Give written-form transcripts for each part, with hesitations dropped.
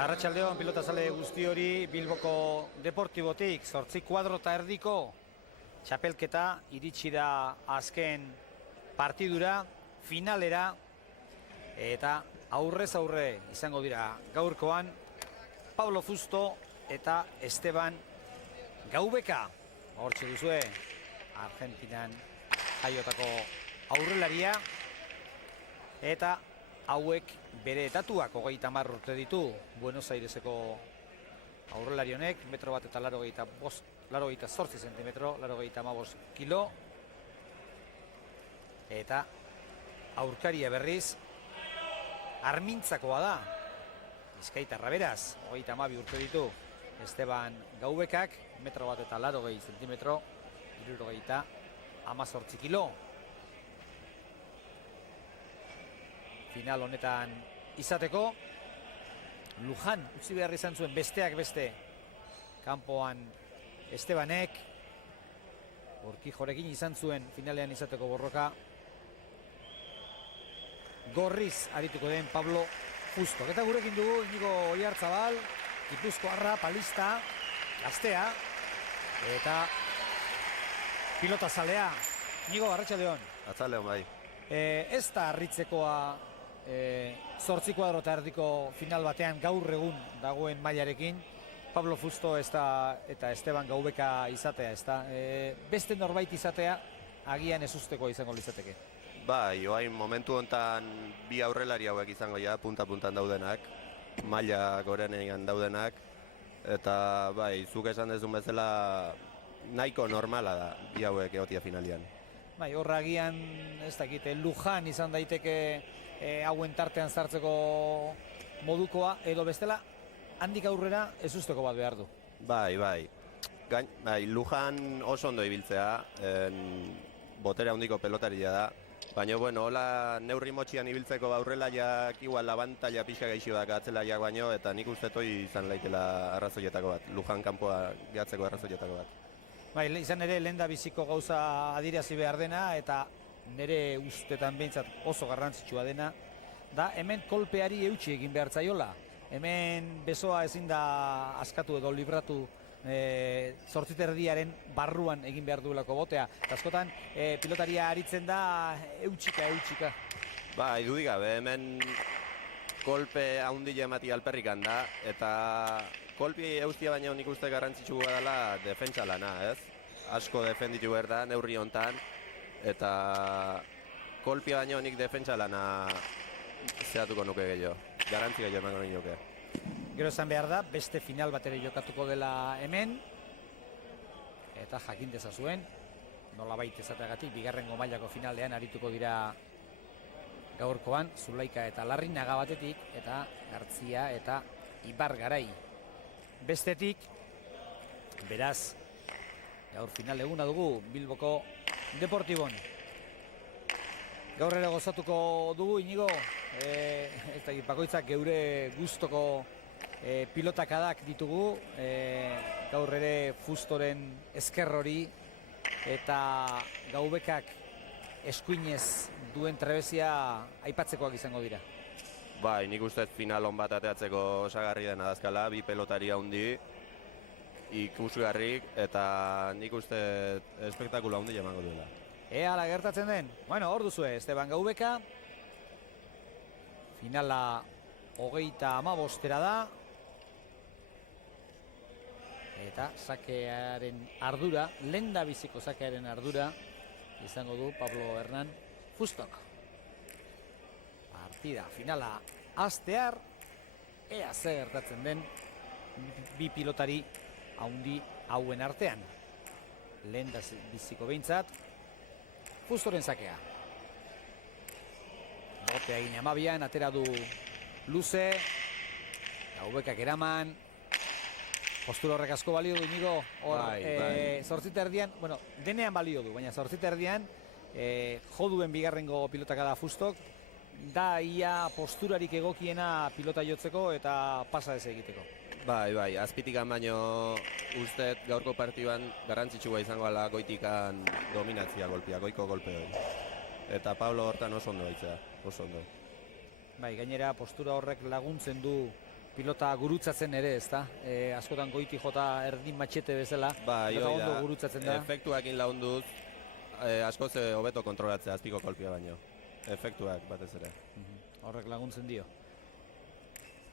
Arratsaldeon pilotazale guzti hori Bilboko Deportibotik 8 kuadro eta erdiko txapelketa iritsi da azken partidura, finalera, eta aurrez aurre izango dira gaurkoan Pablo Fusto eta Esteban Gaubeka. Hortxe duzue, Argentinan jaiotako aurrelaria, eta hauek bere etatuak 30 urte ditu. Buenos Aireseko aurrelari honek, 1,88 zentimetro, 85 kilo. Eta aurkaria berriz armintzakoa da, Bizkaitarra beraz, 32 urte ditu Esteban Gaubekak, 1,80 zentimetro, 78 kilo. Final honetan izateko, Lujan utzi behar izan zuen besteak beste kanpoan Estebanek, Urkijorekin izan zuen finalean izateko borroka. Gorriz arituko den Pablo Fusto. Eta gurekin dugu Inigo Oiartzabal, Gipuzkoarra, palista, gaztea, eta pilotazalea. Inigo, arratsaldeon. Arratsaldeon, bai. Ez da harritzekoa 8 kuadro eta erdiko final batean gaur egun dagoen mailarekin Pablo Fusto eta Esteban Gaubeka izatea, ez da? Beste norbait izatea agian ezusteko izango litzateke. Bai, oain momentu honetan bi aurrelari hauek izango ja, punta-puntan daudenak, maila gorenean daudenak, eta bai, zuk esan dezun bezala nahiko normala da bi hauek egotia finalian. Bai, horra agian, ez dakit, Lujan izan daiteke hauen tartean sartzeko modukoa, edo bestela, handik aurrera ezusteko bat behar du. Bai, Lujan oso ondo ibiltzea, botere handiko pelotaria da, baina, bueno, hola neurri motxian ibiltzeko aurrelaiak igual labantaila pixa gaixo da atzelaiak baino, eta nik uste toi izan laikela arrazoietako bat, Lujan kanpoa gehatzeko arrazoietako bat. Bai, izan ere lehen da biziko gauza adirazi behar dena, eta nire ustetan behintzat oso garrantzitsua dena, da hemen kolpeari eutxi egin behar zaiola. Hemen besoa ezin da askatu edo libratu 8 erdiaren barruan egin behar duelako botea. Eta askotan pilotaria aritzen da eutxika. Ba, idudik gabe, hemen kolpe handile emati alperrikan da, eta kolpi eustia baina nik uste garrantzitsua dela defentsa lana, ez? Asko defenditu behar da, neurri hontan, eta kolpia baina nik defentsa lana zehatuko nuke gehiago, garrantzi gehiago emango nuke. Gero esan behar da, beste final bat ere jokatuko dela hemen, eta jakin dezazuen, nolabait ezateagatik, bigarrengo mailako finalean arituko dira gaurkoan, Zulaika eta Larrinaga batetik, eta Gartzia eta Ibar Garai bestetik. Beraz, gaur final eguna dugu Bilboko Deportibon. Gaur ere gozatuko dugu, Inigo, ez da, bakoitzak geure gustoko pilotakadak ditugu, gaur ere Fustoren esker hori eta Gaubekak eskuinez duen trebezia aipatzekoak izango dira. Bai, nik uste final hon bat ateatzeko osagarri dena dazkala, bi pelotari handi, ikusgarrik, eta nik uste espektakula handi emango duela. Hala gertatzen den? Bueno, hor duzue, Esteban Gaubeka, finala 35 da, eta sakearen ardura, lenda biziko sakearen ardura, izango du Pablo Hernan Fustok. Partida finala hastear, ea ze gertatzen den bi pilotari haundi hauen artean. Lenda biziko behintzat, Fustoren sakea. Botea egin amabian, atera du luze, Gaubekak eraman, postura horrek asko balio du, Inigo, hor, 8 erdian, bueno, denean balio du, baina 8 erdian, joduen bigarrengo pilotaka da Fustok, da ia posturarik egokiena pilota jotzeko eta pasa ez egiteko. Bai, azpitikan baino uste gaurko partiduan garrantzitsua izango ala goitikan dominatzia golpea, goiko golpe hori. Eta Pablo hortan oso ondo baitzea, oso ondo. Bai, gainera postura horrek laguntzen du pilota gurutzatzen ere, ezta? Askotan goiti jota erdin matxete bezala, Bai, pilota hoi da. ondo gurutzatzen da. Efektuakin launduz, askoz hobeto kontrolatzea azpiko kolpia baino. Efektuak batez ere. Horrek laguntzen dio.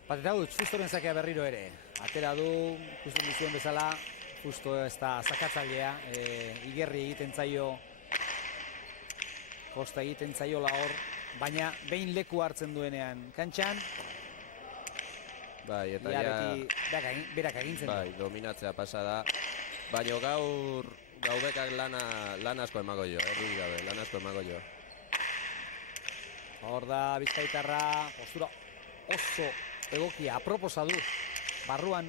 Pateta huts, Fustoren zakea berriro ere. Atera du, ikusten duzuen bezala, Fusto ez da zakatzailea, igerri egiten zaio, kosta egiten zaiola hor, baina behin leku hartzen duenean kantxan, Bai, eta berak agintzen bai, dominatzea pasa da. Baina gaubekak lan asko emako jo, dudik gabe, lan asko emako jo. Hor da Bizkaitarra, postura oso egokia, aproposa du barruan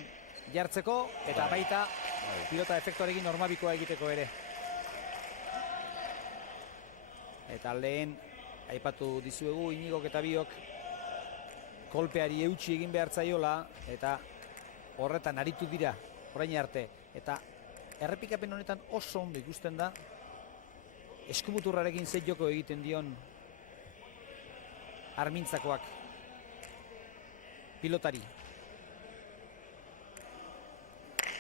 jartzeko, eta baita pilota efektuarekin normabikoa egiteko ere. Eta lehen, aipatu dizuegu, Inigok eta biok kolpeari eutxi egin behar zaiola, eta horretan aritu dira, orain arte. Eta errepikapen honetan oso ondo ikusten da, eskumuturrarekin ze joko egiten dion Armintzakoak pilotari.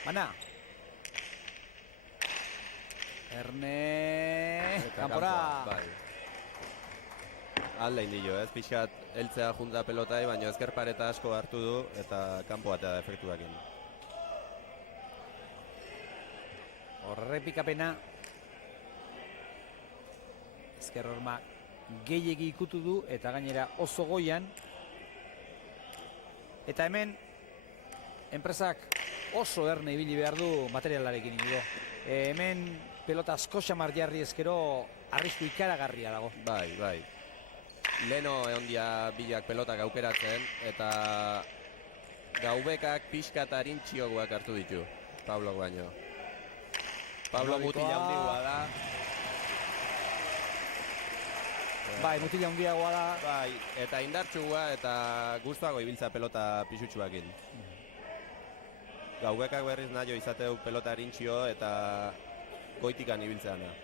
Bana. Erne... Kanpora. Bai. Alda indillo, ez? Pixkat heltzea junta pelotai, baina ezker pareta asko hartu du eta kanpo batea da efektuakin. Horrepikapena. Ezker horma gehiegi ikutu du eta gainera oso goian. Eta hemen enpresak oso erne ibili behar du materialarekin inigo. Hemen pelota asko xamar jarri ezkero arrisku ikaragarria dago. Bai, bai. Leno egondia bilak pelotak aukeratzen eta gaubekak pixkat arintxioak hartu ditu, Pablok baino. Pablo mutila handigoa da. Bai, mutila handiagoa da. Bai, eta indartxua eta gustuago ibiltza pelota pisutsuakin. Gaubekak berriz nahi izateu pelota arintxio eta goitikan ibiltzeana.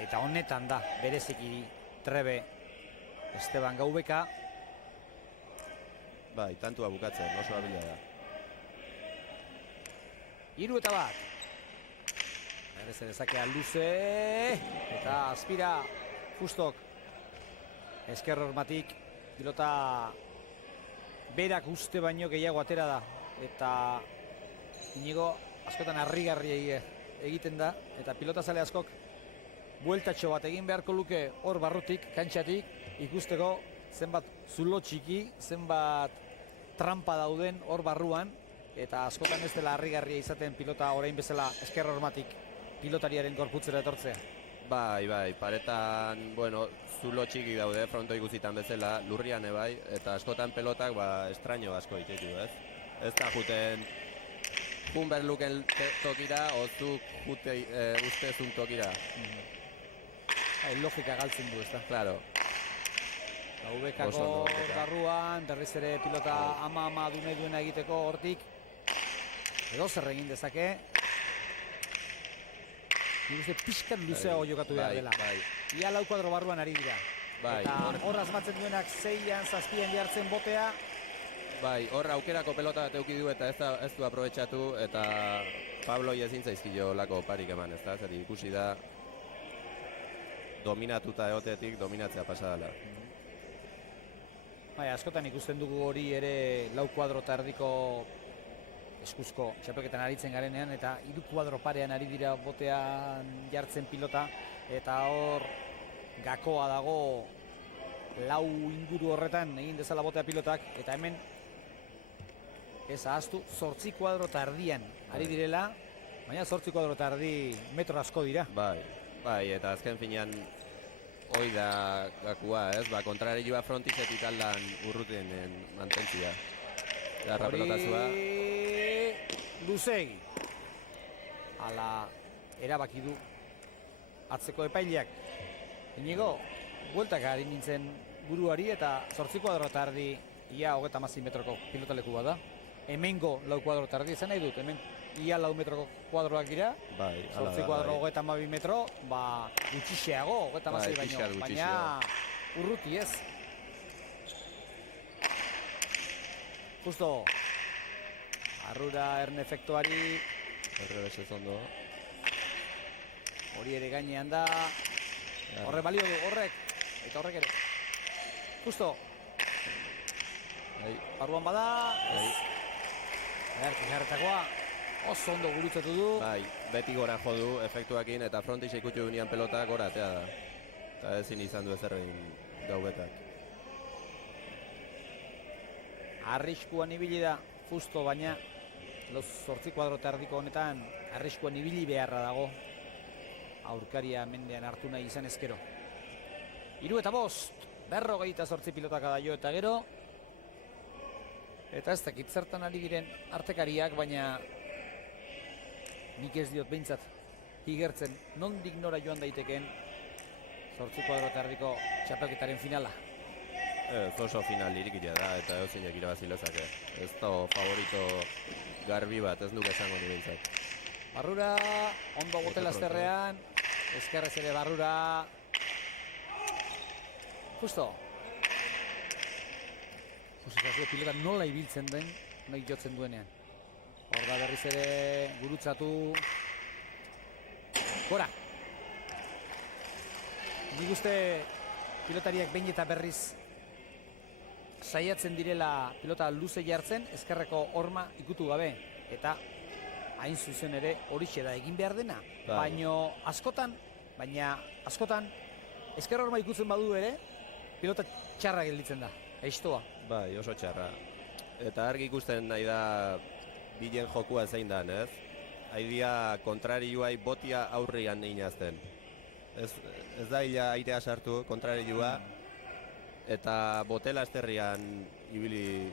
Eta honetan da, bereziki trebe Esteban Gaubeka. Bai, tantua bukatzen, oso abila da. 3-1. Berez ere zakea luze. Eta aspira Fustok. Ezker hormatik pilota berak uste baino gehiago atera da. Eta Inigo askotan harrigarri egiten da. Eta pilota zale askok bueltatxo bat egin beharko luke hor barrutik, kantxatik, ikusteko zenbat zulo txiki, zenbat trampa dauden hor barruan, eta askotan ez dela harrigarria izaten pilota orain bezala ezker hormatik pilotariaren gorputzera etortzea. Bai, bai, paretan, bueno, zulo txiki daude, fronto ikusitan bezala, lurrian ebai, eta askotan pelotak, estraño asko itetu, ez? Ez da juten Humberluken tokira, ozuk jute ustezun tokira. Logika galtzen du, ez da? Claro. Gaubekako barruan, berriz ere pilota ama dune duena egiteko hortik. Edo zer egin dezake. Nik uste pixkat luzeago jokatu behar dela. Ia lau kuadro barruan ari dira. Eta hor asmatzen duenak 6an, 7an jartzen botea. Bai, hor aukerako pelota bat euki du eta ez du aprobetxatu eta Pabloi ezin zaizkio lako parik eman, ez da? Zer ikusi da dominatuta egotetik dominatzea pasadala. Bai, askotan ikusten dugu hori ere lau kuadro eta erdiko eskuzko txapelketan aritzen garenean eta 3 kuadro parean ari dira botean jartzen pilota eta hor gakoa dago lau inguru horretan egin dezala botea pilotak eta hemen ez ahaztu 8 kuadro eta erdian ari direla, baina 8 kuadro eta erdi metro asko dira. Bai, eta azken finean hoi da gakua, ez? Kontrarioa frontizetik aldan urrutenen mantentzia. Garra pelotazua. Luzegi. Ala erabaki du atzeko epaileak. Inigo, bueltak ari nintzen buruari eta 8 kuadro eta erdi ia 36 metroko pilotaleku bat da. Hemengo 4 kuadro eta erdi esan nahi dut, hemen ia 4 metroko kuadroak dira. Bai, 8 kuadro 32 metro, gutxixeago, 36 baino, baina urruti ez. Justo. Barrura erne efektuari. Errebesez ondo. Hori ere gainean da. Horre balio du, horrek. Eta horrek ere. Justo. Barruan bada. Jarretakoa. Oso ondo gurutzatu du. Bai, beti gora jo du efektuakin eta frontis ikutxu gunean pelota gora atea da. Eta ezin izan du ezer egin gaubetak. Arriskuan ibili da, justo, baina 8 kuadro eta erdiko honetan arriskuan ibili beharra dago. Aurkaria mendean hartu nahi izan ezkero. 3-5, 58 pilotaka da jo eta gero. Eta ez dakit zertan ari diren artekariak, baina nik ez diot behintzat igertzen nondik nora joan daitekeen 8 kuadro eta erdiko txapelketaren finala. Ez oso final irikila da eta eozinek irabazi lezake. Ez da favorito garbi bat, ez nuke esango ni behintzat. Barrura, ondo botela azterrean, eskerrez ere Barrura. Justo. Jusizazio pilota nola ibiltzen den, nahi jotzen duenean. Hor da berriz ere gurutzatu. Gora. Nik uste pilotariak behin eta berriz saiatzen direla pilota luze jartzen, ezkerreko horma ikutu gabe. Eta hain zuzen ere horixe da egin behar dena. Baina askotan, ezker horma ikutzen badu ere, pilota txarra gelditzen da. Eistoa. Bai, oso txarra. Eta argi ikusten nahi da bilen jokua zein dan, ez? Haidia kontrarioai botia aurrian inazten. Ez da ila airea sartu kontrarioa, eta botela esterrian ibili,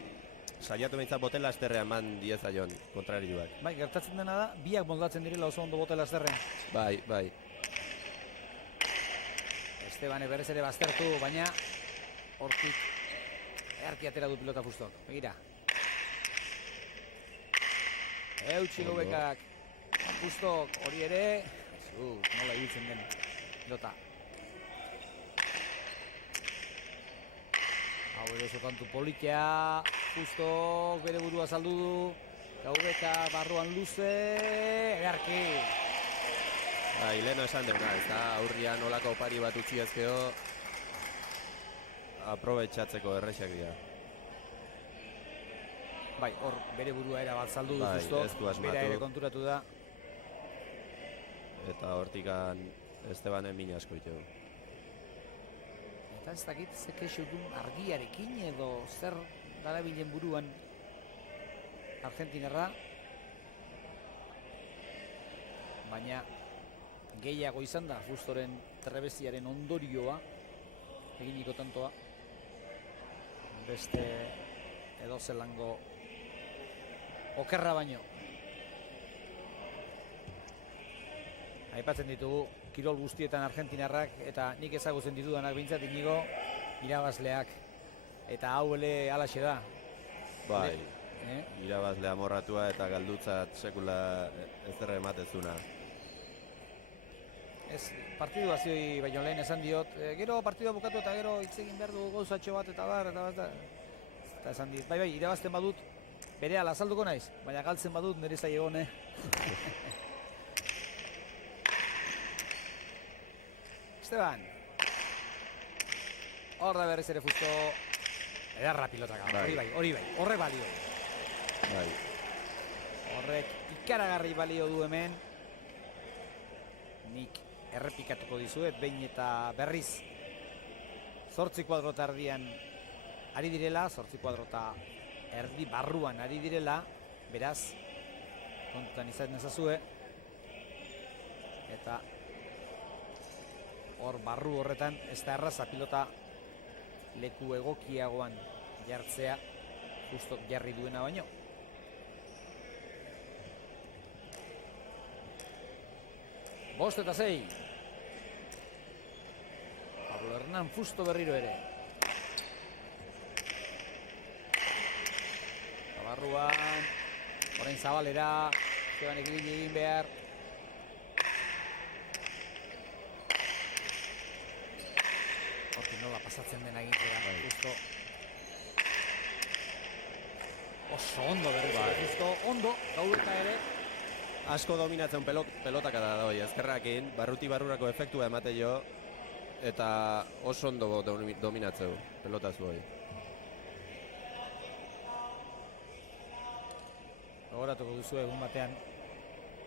saiatu behintzat botela esterrean eman diezaion kontrarioak. Bai, gertatzen dena da, biak moldatzen direla oso ondo botela esterrean. Bai. Estebane berez ere baztertu, baina hortik earki atera du pilota Fustok. Begira. Eutxiko bekak. Fustok hori ere. Nola ibiltzen den pilota. Hau ere oso kantu polikia. Fustok bere burua saldu du. Gaubeka barruan luze. Egarki. Bai, leheno esan deuna, ez da aurrian olako opari bat utzi ezkeo aprobetxatzeko errexak dira. Bai, hor bere burua erabat saldu du bai, Fustok, bera ere konturatu da. Eta hortikan Estebanen min asko ite du. Eta ez dakit ze kexu duen argiarekin edo zer darabilen buruan Argentinarra. Baina gehiago izan da Fustoren trebeziaren ondorioa eginiko tantoa. Beste edo zelango okerra baino. Aipatzen ditugu kirol guztietan Argentinarrak eta nik ezagutzen ditudanak behintzat Inigo irabazleak. Eta hau ele alaxe da. Bai, irabazlea morratua eta galdutzat sekula ezerre ematezuna. Ez, partidu hazioi baino lehen esan diot, gero partidua bukatu eta gero hitz egin behar du gauzatxo bat eta bar, eta esan dit, bai, irabazten badut, berehala azalduko naiz, baina galtzen badut nire zai egon, Esteban. Hor da berriz ere Fusto. Edarra pilotaka, hori bai, horrek balio. Bai. Horrek ikaragarri balio du hemen. Nik errepikatuko dizuet, behin eta berriz 8 kuadro eta erdian ari direla, 8 kuadro eta erdi barruan ari direla, beraz, kontutan izan ezazue, eta hor barru horretan ez da erraza pilota leku egokiagoan jartzea Fustok jarri duena baino. Bost eta 6. Pablo Hernán Fusto berriro ere. Barruan, orain Zabalera, Esteban ekibili egin behar. Hortik nola pasatzen dena egintzera, Fusto. oso ondo berriz ondo, Gaueka ere. Asko dominatzen pelotaka da doi, ezkerrakin, barruti barrurako efektua emate jo, eta oso ondo dominatzeu pelotazu hori. Gogoratuko duzu egun batean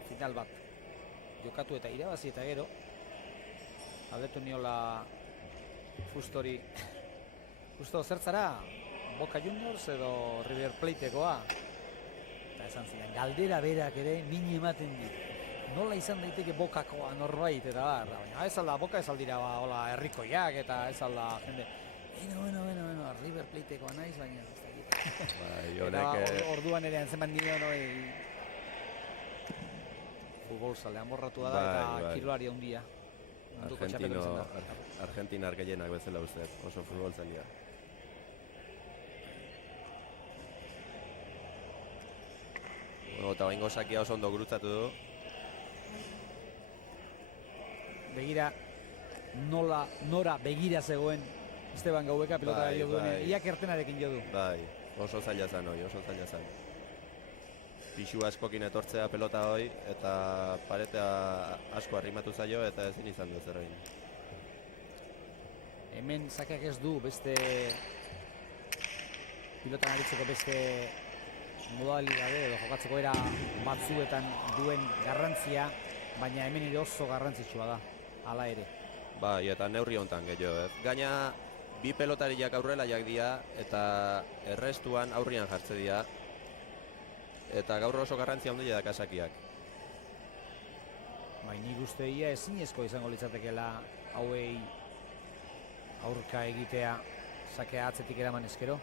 final bat jokatu eta irabazi eta gero aldetu niola Fustori, Fusto zertzara Boca Juniors edo River Platekoa, eta esan ziren galdera berak ere min ematen dit, nola izan daiteke Bokakoa norbait eta baina ez alda Boka ez aldira hola herrikoiak eta ez alda jende bueno, River Platekoa naiz baina ez dakit. Eta orduan ere antzeman nion futbol zale amorratu da eta kirolari handia. Argentinar gehienak bezala uste, oso futbol zalia. Eta baingo sakia oso ondo gurutzatu du. Begira, nora begira zegoen Esteban Gaueka pelota jo duenean, iak ertenarekin jo du. Bai, oso zaila zan hoi, oso zaila zan. Pixu askokin etortzea pelota hoi, eta paretea asko arrimatu zaio eta ezin izan du zerrein. Hemen sakeak ez du beste pilotan aritzeko beste modalidade edo jokatzeko era batzuetan duen garrantzia, baina hemen ere oso garrantzitsua da, hala ere. Bai, eta neurri hontan gehiago, ez? Gaina, bi pelotariak aurrelaiak dira eta errestuan aurrian jartze dira. Eta gaur oso garrantzia handia da kasakiak. Bai, nik uste ia ezinezko izango litzatekeela hauei aurka egitea sakea atzetik eraman ezkero.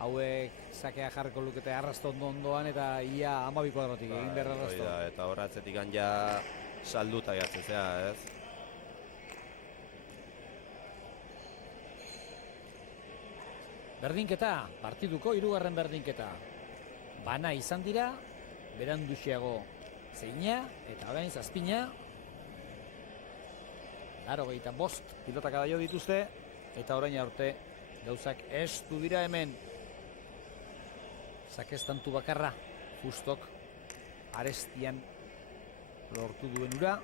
Hauek sakea jarriko lukete arrasto ondoan eta ia 12 kuadrotik egin behar arrasto. Eta hor atzetik ja salduta jatzezea, ez? Berdinketa, partiduko 3. berdinketa. Bana izan dira, beranduxiago zeina eta orain zazpina. 85 pilotak adaio dituzte eta orain arte gauzak estu dira hemen. Sakestantu bakarra Fustok arestian lortu duen ura.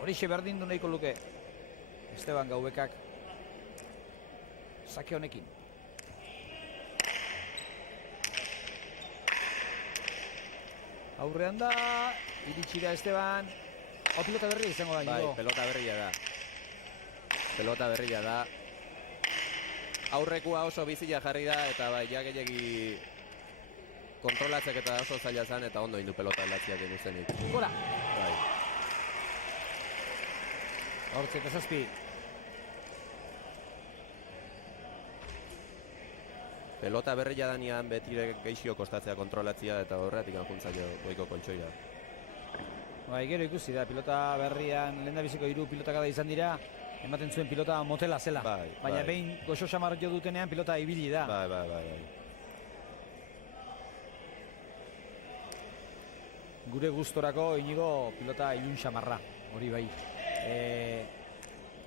Horixe berdindu nahiko luke Esteban Gaubekak sake honekin. Aurrean da, iritsi da Esteban. Pilota berria izango da. Bai, pelota berria da. Pelota berria da. Aurrekua oso bizia jarri da eta bai, ja gehiagi kontrolatzek eta oso zaila zen eta ondo indu pelota aldatziak egin zenik. Gora! Bai. Hortze eta zazpi. Pelota berria danean betire geixio kostatzea kontrolatzea eta horretik anjuntza jo goiko kontxoira. Bai, gero ikusi da, pilota berrian lehendabiziko 3 pilotakada izan dira, ematen zuen pilota motela zela. Baina behin goxo xamar jo dutenean pilota ibili da. Bai. Gure gustorako Inigo pilota ilun xamarra, hori bai.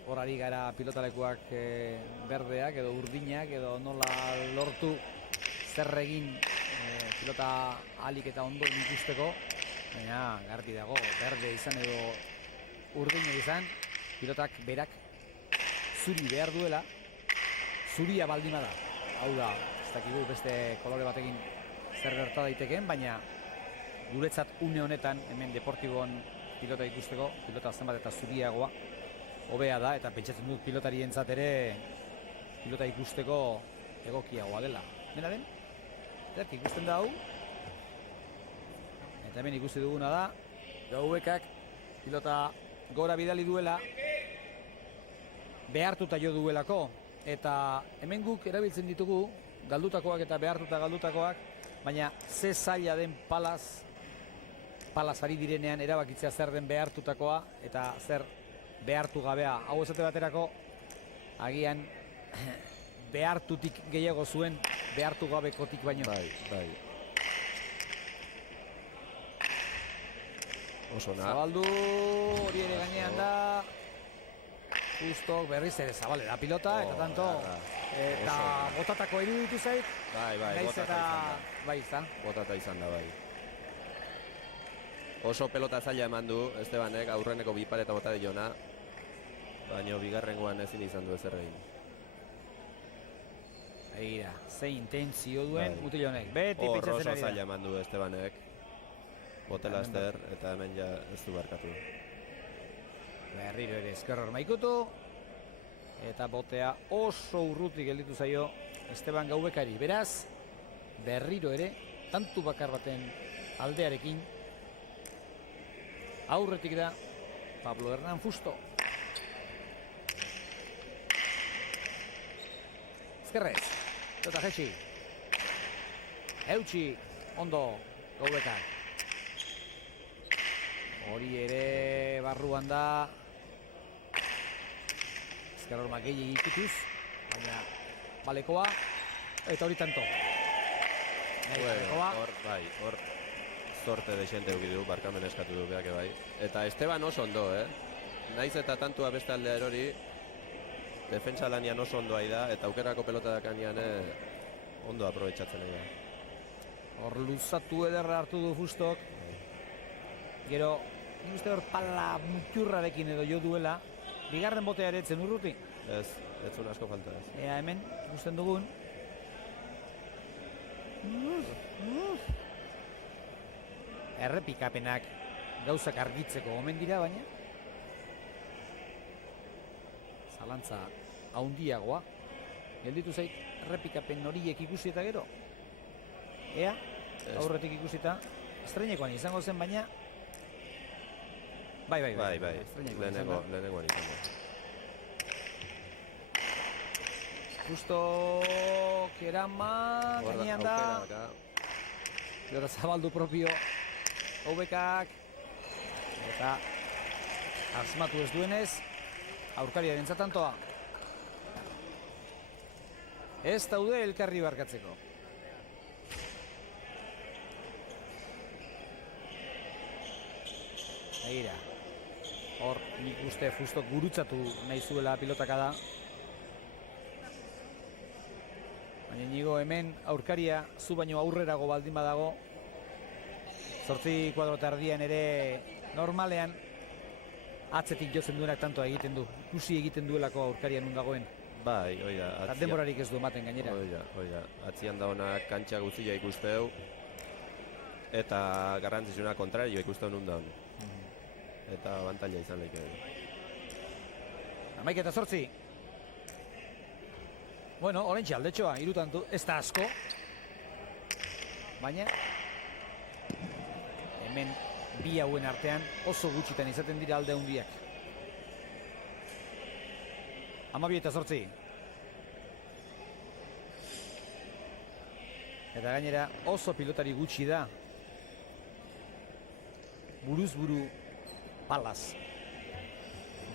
Hor ari gara pilotalekuak berdeak edo urdinak edo nola lortu zer egin pilota alik eta ondo ikusteko, baina garbi dago berde izan edo urdina izan, pilotak berak zuri behar duela, zuria baldima da. Hau da, ez dakigu beste kolore batekin zer gerta daitekeen, baina guretzat une honetan hemen Deportibon pilota ikusteko, pilota zenbat eta zuriagoa hobea da, eta pentsatzen dut pilotarientzat ere pilota ikusteko egokiagoa dela. Dena den, ikusten da hau, eta hemen ikusi duguna da, Gaubekak pilota gora bidali duela, behartuta jo duelako, eta hemen guk erabiltzen ditugu galdutakoak eta behartuta galdutakoak, baina ze zaila den palaz ari direnean erabakitzea zer den behartutakoa eta zer behartu gabea. Hau esate baterako agian behartutik gehiago zuen behartu gabekotik baino. Bai. Oso na. Zabaldu, hori ere gainean da. Justok berriz ere zabalera pilota eta tanto Eta botatako iruditu zait. Bai, Naiz botata eta izan da. bai, izan. Botata izan da, bai. Oso pelota zaila eman du, Estebanek aurreneko bi paleta bota diona, baina bigarrengoan ezin izan du ezer egin. Egira, ze intentzio duen Bai. mutil honek. Beti Hor pentsatzen oso ari zaila da. eman du Estebanek. Botela ester, eta hemen ja ez du barkatu. Berriro ere ezkerror maikutu. Eta botea oso urrutik gelditu zaio Esteban Gaubekari. Beraz, berriro ere, tantu bakar baten aldearekin, aurretik da Pablo Hernán Fusto. Ezkerrez, eta jetxi. Eutxi, ondo, Gaubekak. Hori ere barruan da. Ezkerror makei ikutuz, baina balekoa, eta hori tanto. Hor zorte desente eukidu, barkamen eskatu du beak bai. Eta Esteban oso ondo, Naiz eta tantua beste aldea erori, defentsa lanian oso ondoa da, eta aukerako pelota dakanean ondo aprobetxatzen da. Hor luzatu ederra hartu du Fustok. Gero, nik uste hor pala muturrarekin edo jo duela, bigarren botea ere etzen urruti. Ez zuen asko falta ez. Ea hemen, ikusten dugun. Errepikapenak gauzak argitzeko omen dira, baina zalantza haundiagoa. Gelditu zait, errepikapen horiek ikusi eta gero. Ea, aurretik ikusita, estreinekoan izango zen, baina Bai, lehenengoan izan da. Justo kerama, gainean da. Pelota zabaldu propio Gaubekak. Eta asmatu ez duenez, aurkariaren zatantoa. Ez daude elkarri barkatzeko. Egira. Hor, nik uste Fustok gurutzatu nahi zuela pilotaka da. Baina Inigo hemen aurkaria zu baino aurrerago baldin badago. 8 kuadro tardian ere normalean atzetik jotzen duenak tantoa egiten du. Ikusi egiten duelako aurkaria nun dagoen. Bai, oida. Eta denborarik ez du ematen gainera. Oida. Atzian da honak kantxa guztia ikusteu. Eta garrantzitsuna kontrario ikusteu nun daun. Eta abantaila izan lehik edo. 11:08. Bueno, orentxe aldetxoa, irutantu, ez da asko. Baina hemen bi hauen artean oso gutxitan izaten dira alde handiak. 12:08. Eta gainera oso pilotari gutxi da. Buruz buru palaz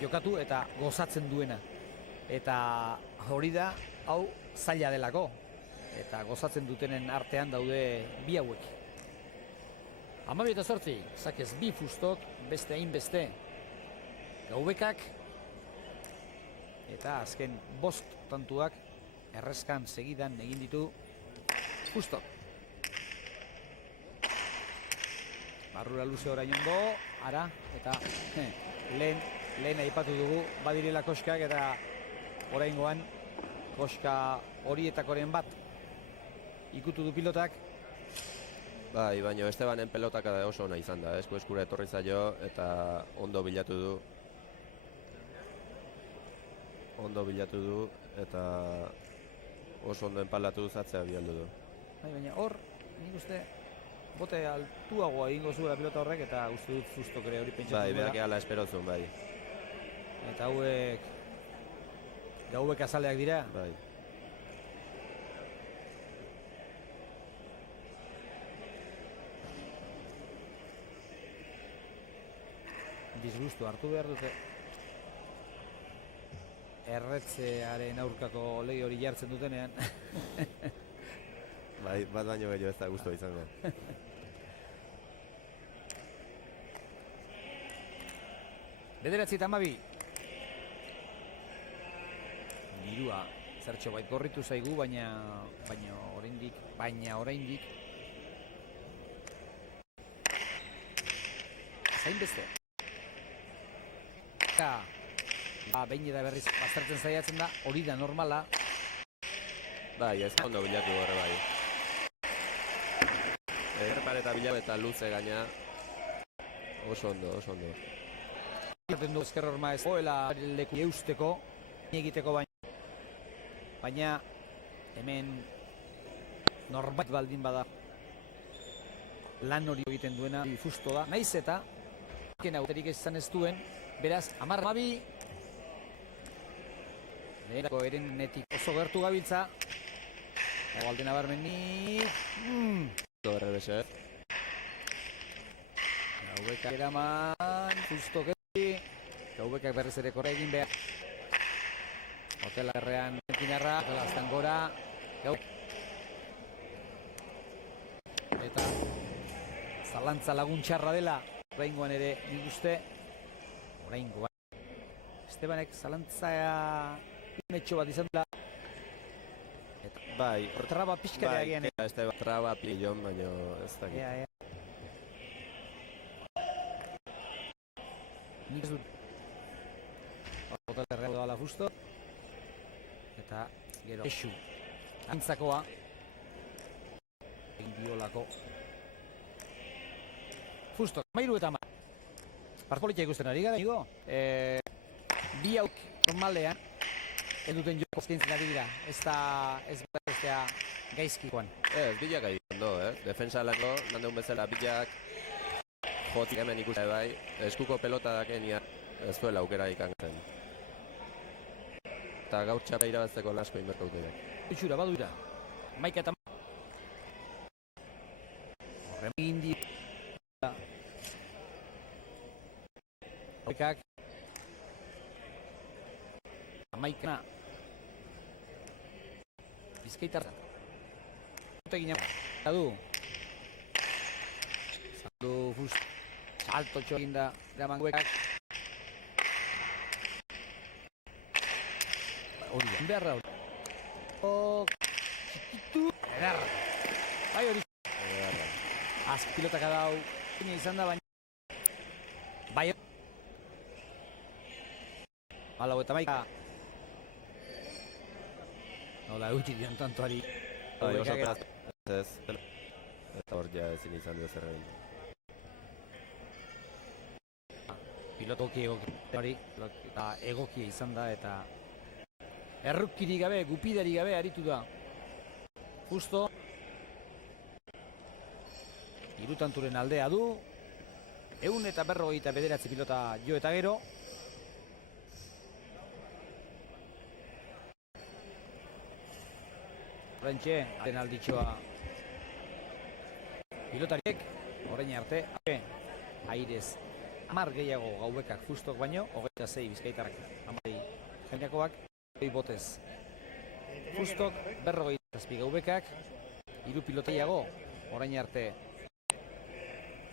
jokatu eta gozatzen duena. Eta hori da, hau zaila delako. Eta gozatzen dutenen artean daude bi hauek. 12:08, zakez bi Fustok, beste hainbeste Gaubekak. Eta azken 5 tantuak errezkan segidan egin ditu Fustok. Barrura luze orain ondo, ara, eta lehen aipatu dugu badirela koskak, eta oraingoan koska horietakoren bat ikutu du pilotak. Bai, baina Estebanen pelotak oso ona izan da, eskura etorri zaio eta ondo bilatu du eta oso ondo enpalatu zatzea bialdu du. Bai, baina hor, nik uste bote altuagoa egingo zuela pilota horrek, eta uste dut Fustok ere hori pentsatu Bai, duela. berak ehala esperozun, bai. Eta hauek Gaubek azaleak dira. Bai. Disgustu hartu behar dute. Erretzearen aurkako lege hori jartzen dutenean. Bai, bat baino gehiago ez da guztua izan da. Bederatzi eta 12. Girua zertxo bait gorritu zaigu, baina oraindik zain beste. Behin eta berriz baztertzen zaiatzen da, hori da normala. Bai, ez ondo bilatu horre bai. Erpar eta bilatu eta luze gaina. Oso ondo. Zaten du ezker horma ez oela leku eusteko, egiteko baina hemen norbait baldin bada lan hori egiten duena Fusto da. Naiz eta kena uterik izan ez duen, beraz, 10-12 lehenako erenetik oso gertu gabiltza. Aldena barmenik Horre bese. Gaubekak eraman, Fusto geri. Gaubekak berriz ere korra egin behar. Hotela errean entinarra, hotela aztan gora. Eta zalantza laguntxarra dela. Oraingoan ere nik uste. Oraingoan. Estebanek zalantza unetxo bat izan dela. Bai, traba pixkarea egian. Esteban traba pilon, baina ez dakit. Nik ez dut. Hotela errean doala Fusto. Eta gero Exu antzakoa egin biolako Fusto, 13 partpolitia ikusten ari gara, amigo. Bi hauk normalean eduten joko eskaintzen ari dira, ez bestea gaizkikoan. Ez, bilak ari ondo, defensa lango, nandeun bezala bilak jotik hemen ikusten bai, eskuko pelota dakenia ez duela aukera ikantzen. Eta gaur txapa irabazteko lasko inberko dute. Itxura, badura. Maika eta horren indi. Horrekak. Maikana. Bizkaitarra. Egin du. Zandu Fusto. Salto txo egin da. Eramanguekak. Hori da. Beharra hori. Txikitu. Beharra. Bai hori. Azpilotak adau. Izan da baina. Bai. Malau eta maika. Nola eutxi dion tantoari. Bai, oso peraz. Ez. Eta hor ja ezin izan dio zerren. Pilotoki egoki. Eta egokia izan da eta errukirik gabe, gupidarik gabe aritu da. Fusto. Hirutanturen aldea du. 149 pilota jo eta gero. Horrentxe, den alditxoa pilotariek, orain arte, airez 10 gehiago Gaubekak Fustok baino, 26 bizkaitarrak, 10 jainakoak, 2 botez. Fustok, 47 Gaubekak, 3 pilotaiago, orain arte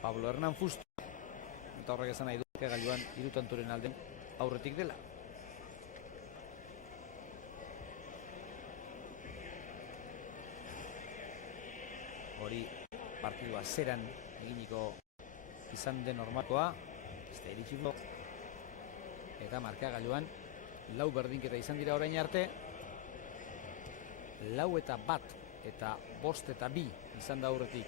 Pablo Hernán Fusto, eta horrek esan nahi du, gailuan 3 tanturen alden aurretik dela. Hori partidua zeran eginiko izan den normalkoa, ez da iritsiko, eta markagailuan 4 berdinketa izan dira orain arte, 4 eta 1 eta 5 eta 2 izan da aurretik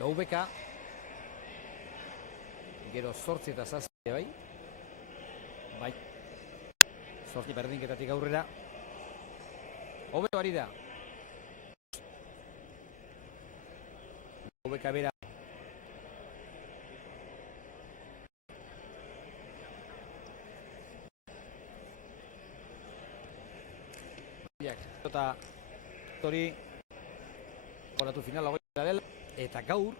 Gaubeka, gero 8 eta 7 bai, 8 berdinketatik aurrera, hobeto ari da. Gaubeka bera eta hori horatu finala goita dela eta gaur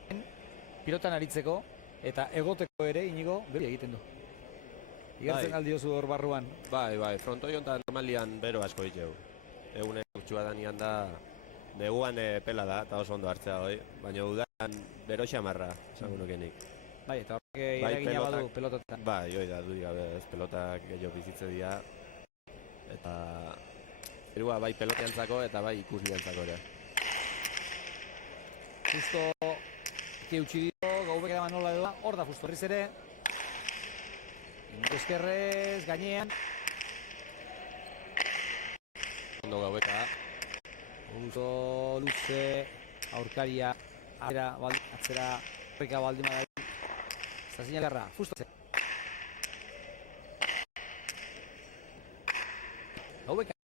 pilotan aritzeko eta egoteko ere Inigo beri egiten du. Igartzen aldiozu hor barruan. Bai, frontoi honetan normalian bero asko diteu. Egune gutxua danian da, neguan pela da, eta oso ondo hartzea hoi, baina udan bero xamarra, esango nukenik. Bai, eta horrek eragina badu pelotatzen. Bai, hoi da, dudik gabe ez, pelotak gehiago bizitze dira, eta Zerua bai peloteantzako eta bai ikusliantzako ere. Justo eki utzi dio, Gaubek eraman nola edo, hor da justo berriz ere. Ingo eskerrez, gainean. Ondo Gaubeka. Justo luze, aurkaria, atzera, horreka baldin badari. Zazina garra, justo. Gaubeka.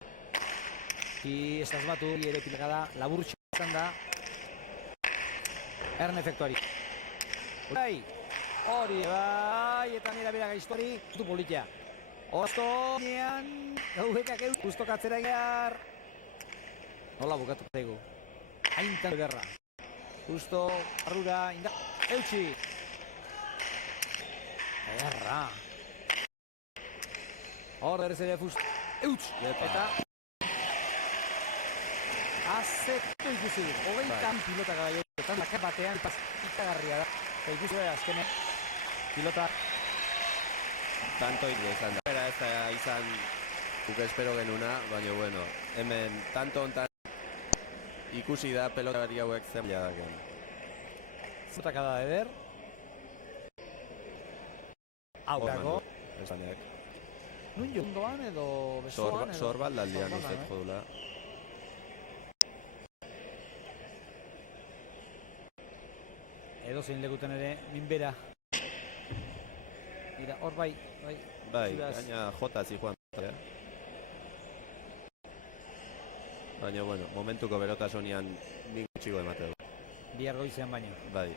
Ki ez asmatu, ere pilakada, laburtxo izan da. Ern efektuari. Hori bai, eta nire bera gaiztuari, du politia. Osto, nean, Gaubekak guztok atzera egar. Nola bukatu zaigu. Aintan gerra. Justo, arrura, inda, eutxi. Gerra. Hor, berriz ere fust, eutx. Eta azetu ikusi. Hogeitan pilota gara joan. Lakar batean ikagarria da. Eta ikusi azkene pilota. Tantoik izan da. Era ez da izan guk espero genuna, baina bueno, hemen tanto ontan ikusi da pelotari hauek zen jadaken. Zutakada eder. Aurako. Esanek. Nun jondoan edo besoan edo? Sorbaldaldian uste jodula. Edo zein leguten ere, minbera. Mira, hor bai. Bai, gaina jota zijoan. Baina, bueno, momentuko berotasunian mingutxiko emateu. Bihar goizean baino. Bai.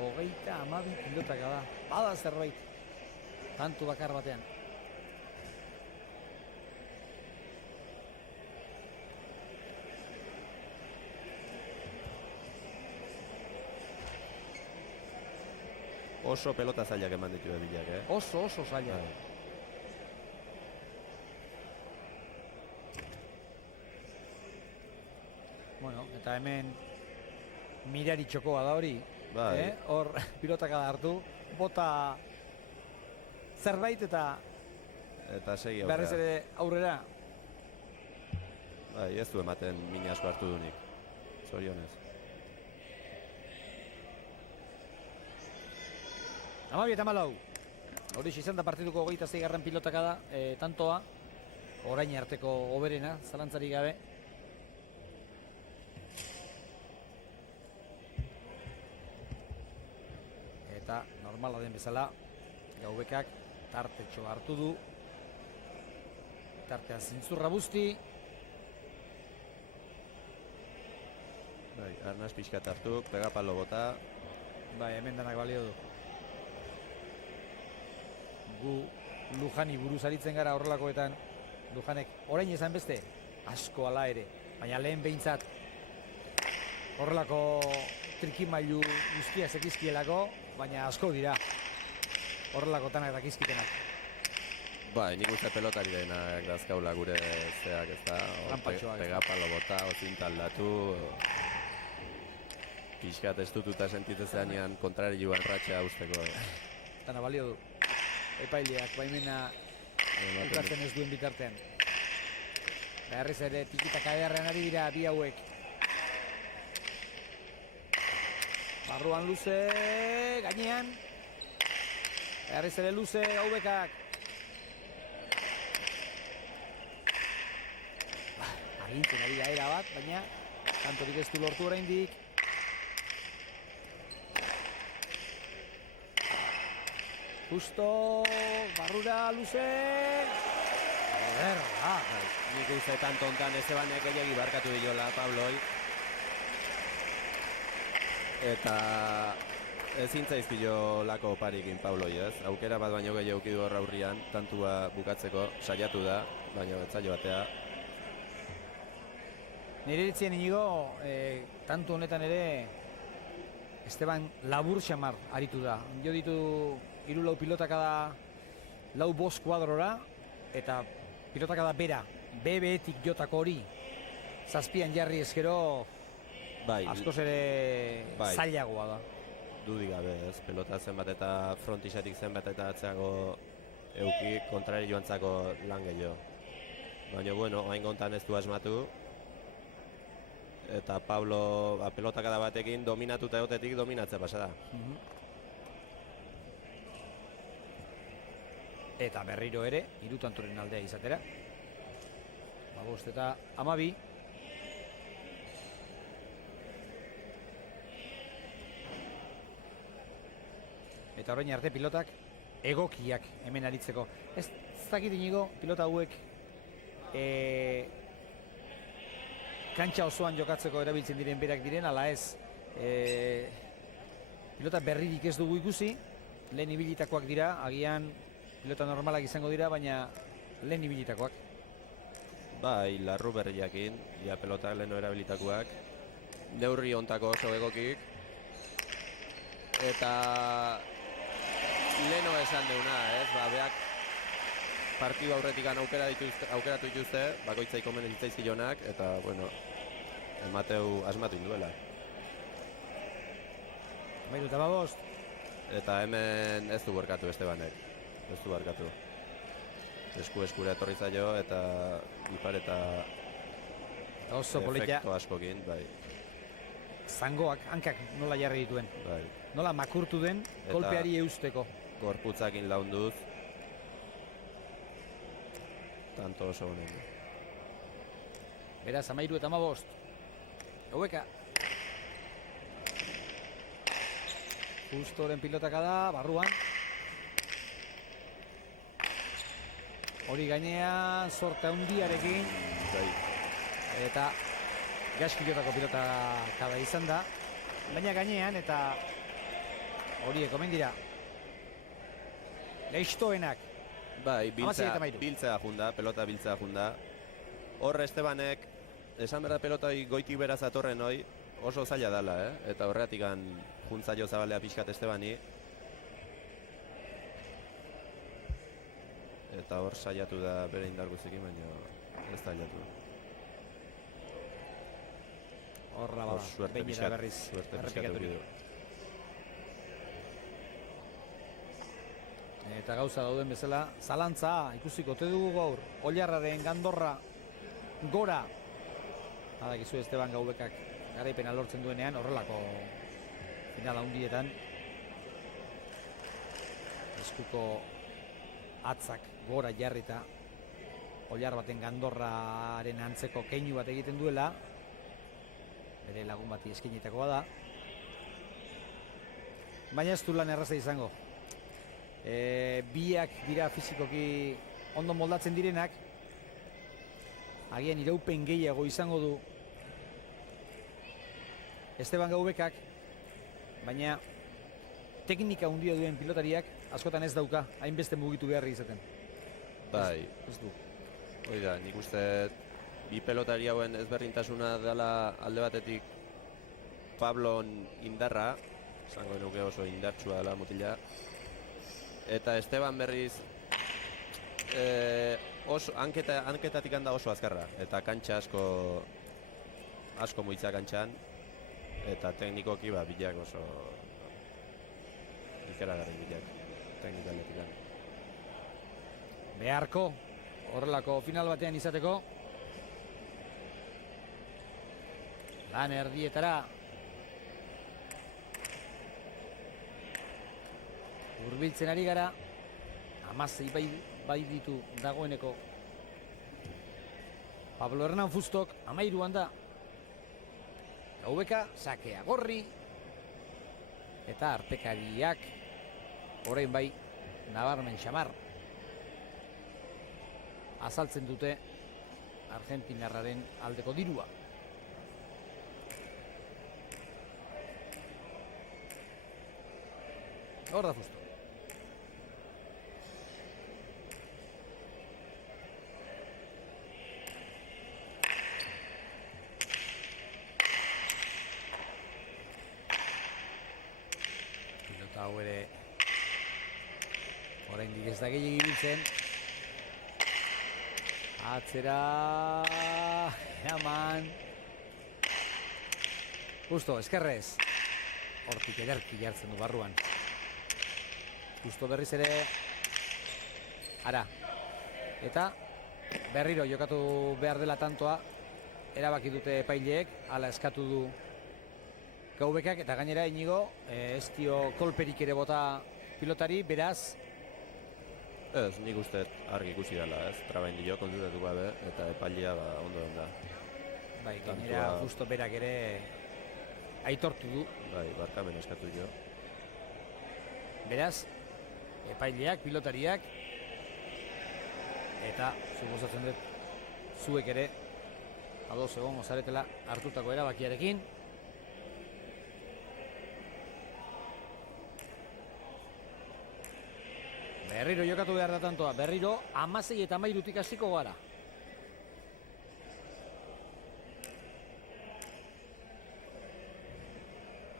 Hogeita amabi pilotaka da. Bada zerbait. Tantu bakar batean. Oso pelota zailak eman ditu bilak, Oso zailak. Bueno, eta hemen mirari txokoa da hori. Bai. Hor pilotaka da hartu. Bota zerbait eta segi aurrera. berriz ere aurrera. Bai, ez du ematen min asko hartu dunik. Zorionez. Amabi eta malau. Hori izan da partiduko 26. pilotaka da, tantoa. Orain arteko hoberena, zalantzarik gabe. Eta normala den bezala, Gaubekak tartetxo hartu du. Tartean zintzurra busti. Bai, arnaz pixkat hartu, pegapalo bota. Bai, hemen danak balio du. Gu Lujani buruz aritzen gara horrelakoetan. Lujanek orain ezan beste asko ala ere, baina lehen behintzat horrelako trikimailu guztia zekizkielako, baina asko dira horrelako tanak dakizkitenak. Bai, nik uste pelotari denak dazkaula gure zeak, ez da? Pegapalo bota, ozint aldatu. Pixkat ez dututa sentitzean kontrari joan ratxea usteko. Tana balio du. Epaileak baimena ukatzen ez duen bitartean. Berriz ere tikitaka ederrean ari dira bi hauek. Barruan luze, gainean. Berriz ere luze, Gaubekak. Agintzen ari da era bat, baina kantorik ez du lortu oraindik. Justo, barrura, luze. Ederra. Nik uste tantontan ez ebanek gehiagi barkatu diola Pabloi. Eta ezin zaizkio lako oparikin Pabloi, ez? Aukera bat baino gehiago ukidu horra aurrian, tantua bukatzeko saiatu da, baina betzailo batea. Nire iritzien inigo, tantu honetan ere Esteban labur xamar aritu da. Jo ditu 3-4 pilotakada lau bost kuadrora, eta pilotakada bera, BB-etik jotako hori, zazpian jarri ezkero, bai, askoz ere zailagoa da. dudik gabe, ez? Pelota zenbat eta frontisatik zenbat eta atzeago euki kontrari joantzako lan gehiago. Baina, bueno, hain gontan ez du asmatu. Eta Pablo pelotakada batekin dominatuta egotetik dominatzea pasada. Eta berriro ere, 3 tantoren aldea izatera. 5 eta 12. Eta orain arte pilotak egokiak hemen aritzeko. Ez dakit inigo pilota hauek kantxa osoan jokatzeko erabiltzen diren berak diren, ala ez. Pilota berririk ez dugu ikusi, lehen ibilitakoak dira, agian pilota normalak izango dira, baina lehen ibilitakoak. Bai, larru berriakin, ja pelotak leheno erabilitakoak, neurri ontako oso egokik, eta leheno esan deuna, ez, beak partidu aurretik aukeratu dituzte, bakoitzai komen ditzaizkionak, eta, bueno, asmatu induela. 5 Eta hemen ez du borkatu Estebanek, ez du barkatu. Eskura etorri zaio eta ipar eta oso politia. Efekto askokin, bai. Zangoak, hankak nola jarri dituen. Bai. Nola makurtu den, Eta kolpeari eusteko. Gorputzakin launduz. Tanto oso honen. Beraz, 13 eta 15. Haueka. Justoren pilotaka da, barruan. Hori gainean, sorte handiarekin. Bai. Eta gaskilotako pilotakada izan da. Baina gainean eta horiek omen dira. Leistoenak. Bai, 16 eta 13. biltzea junda, pelota biltzea junda. Hor Estebanek, esan berda pelota goitik beraz atorren hoi, oso zaila dala, Eta horregatik juntzaio zabalea pixkat Estebani. Eta hor saiatu da bere indar guztiekin, baina ez saiatu. Horra bada, Suerte behin eta berriz errepikaturik. Eta gauza dauden bezala, zalantza ikusiko te dugu gaur, Ollarraren Gandorra gora. Badakizu Esteban Gaubekak garaipena lortzen duenean, horrelako final handietan eskuko atzak gora jarrita Ollar baten Gandorraren antzeko keinu bat egiten duela, bere lagun bati eskinitakoa da, baina ez du lan erraza izango. Biak dira fizikoki ondo moldatzen direnak, agian iraupen gehiago izango du Esteban Gaubekak, baina teknika handia duen pilotariak askotan ez dauka hainbeste mugitu beharri izaten. Bai, Ez du. hori da, nik uste bi pelotari hauen ezberdintasuna dela alde batetik Pablon indarra, esango nuke oso indartsua dela mutila, eta Esteban berriz oso hanketatik handa oso azkarra, eta kantxa asko muitza kantxan, eta teknikoki bilak oso ikeragarri bilak teknikaletikan. Beharko horrelako final batean izateko lan erdietara hurbiltzen ari gara. 16 bai ditu dagoeneko Pablo Hernan Fustok, 13an da Gaubeka, sakea gorri eta artekariak orain bai nabarmen xamar azaltzen dute argentinarraren aldeko dirua. Hor da Fusto. Pilota hau ere oraindik ez da gehiago ibiltzen. Atzera eman Justo, eskerrez hortik ederki jartzen du barruan. Justo berriz ere ara. Eta berriro jokatu behar dela tantoa erabaki dute epaileek, hala eskatu du GVKak, eta gainera Inigo ez dio kolperik ere bota pilotari, beraz Ez, nik uste argi ikusi dela, ez? Trabain dio, kontutatu gabe, eta epailea ondo da. Bai, gainera justo berak ere aitortu du. Bai, barkamen eskatu dio. Beraz, epaileak, pilotariak, eta suposatzen dut zuek ere ados egongo zaretela hartutako erabakiarekin. Berriro jokatu behar da tantoa, berriro 16 eta 13 hasiko gara.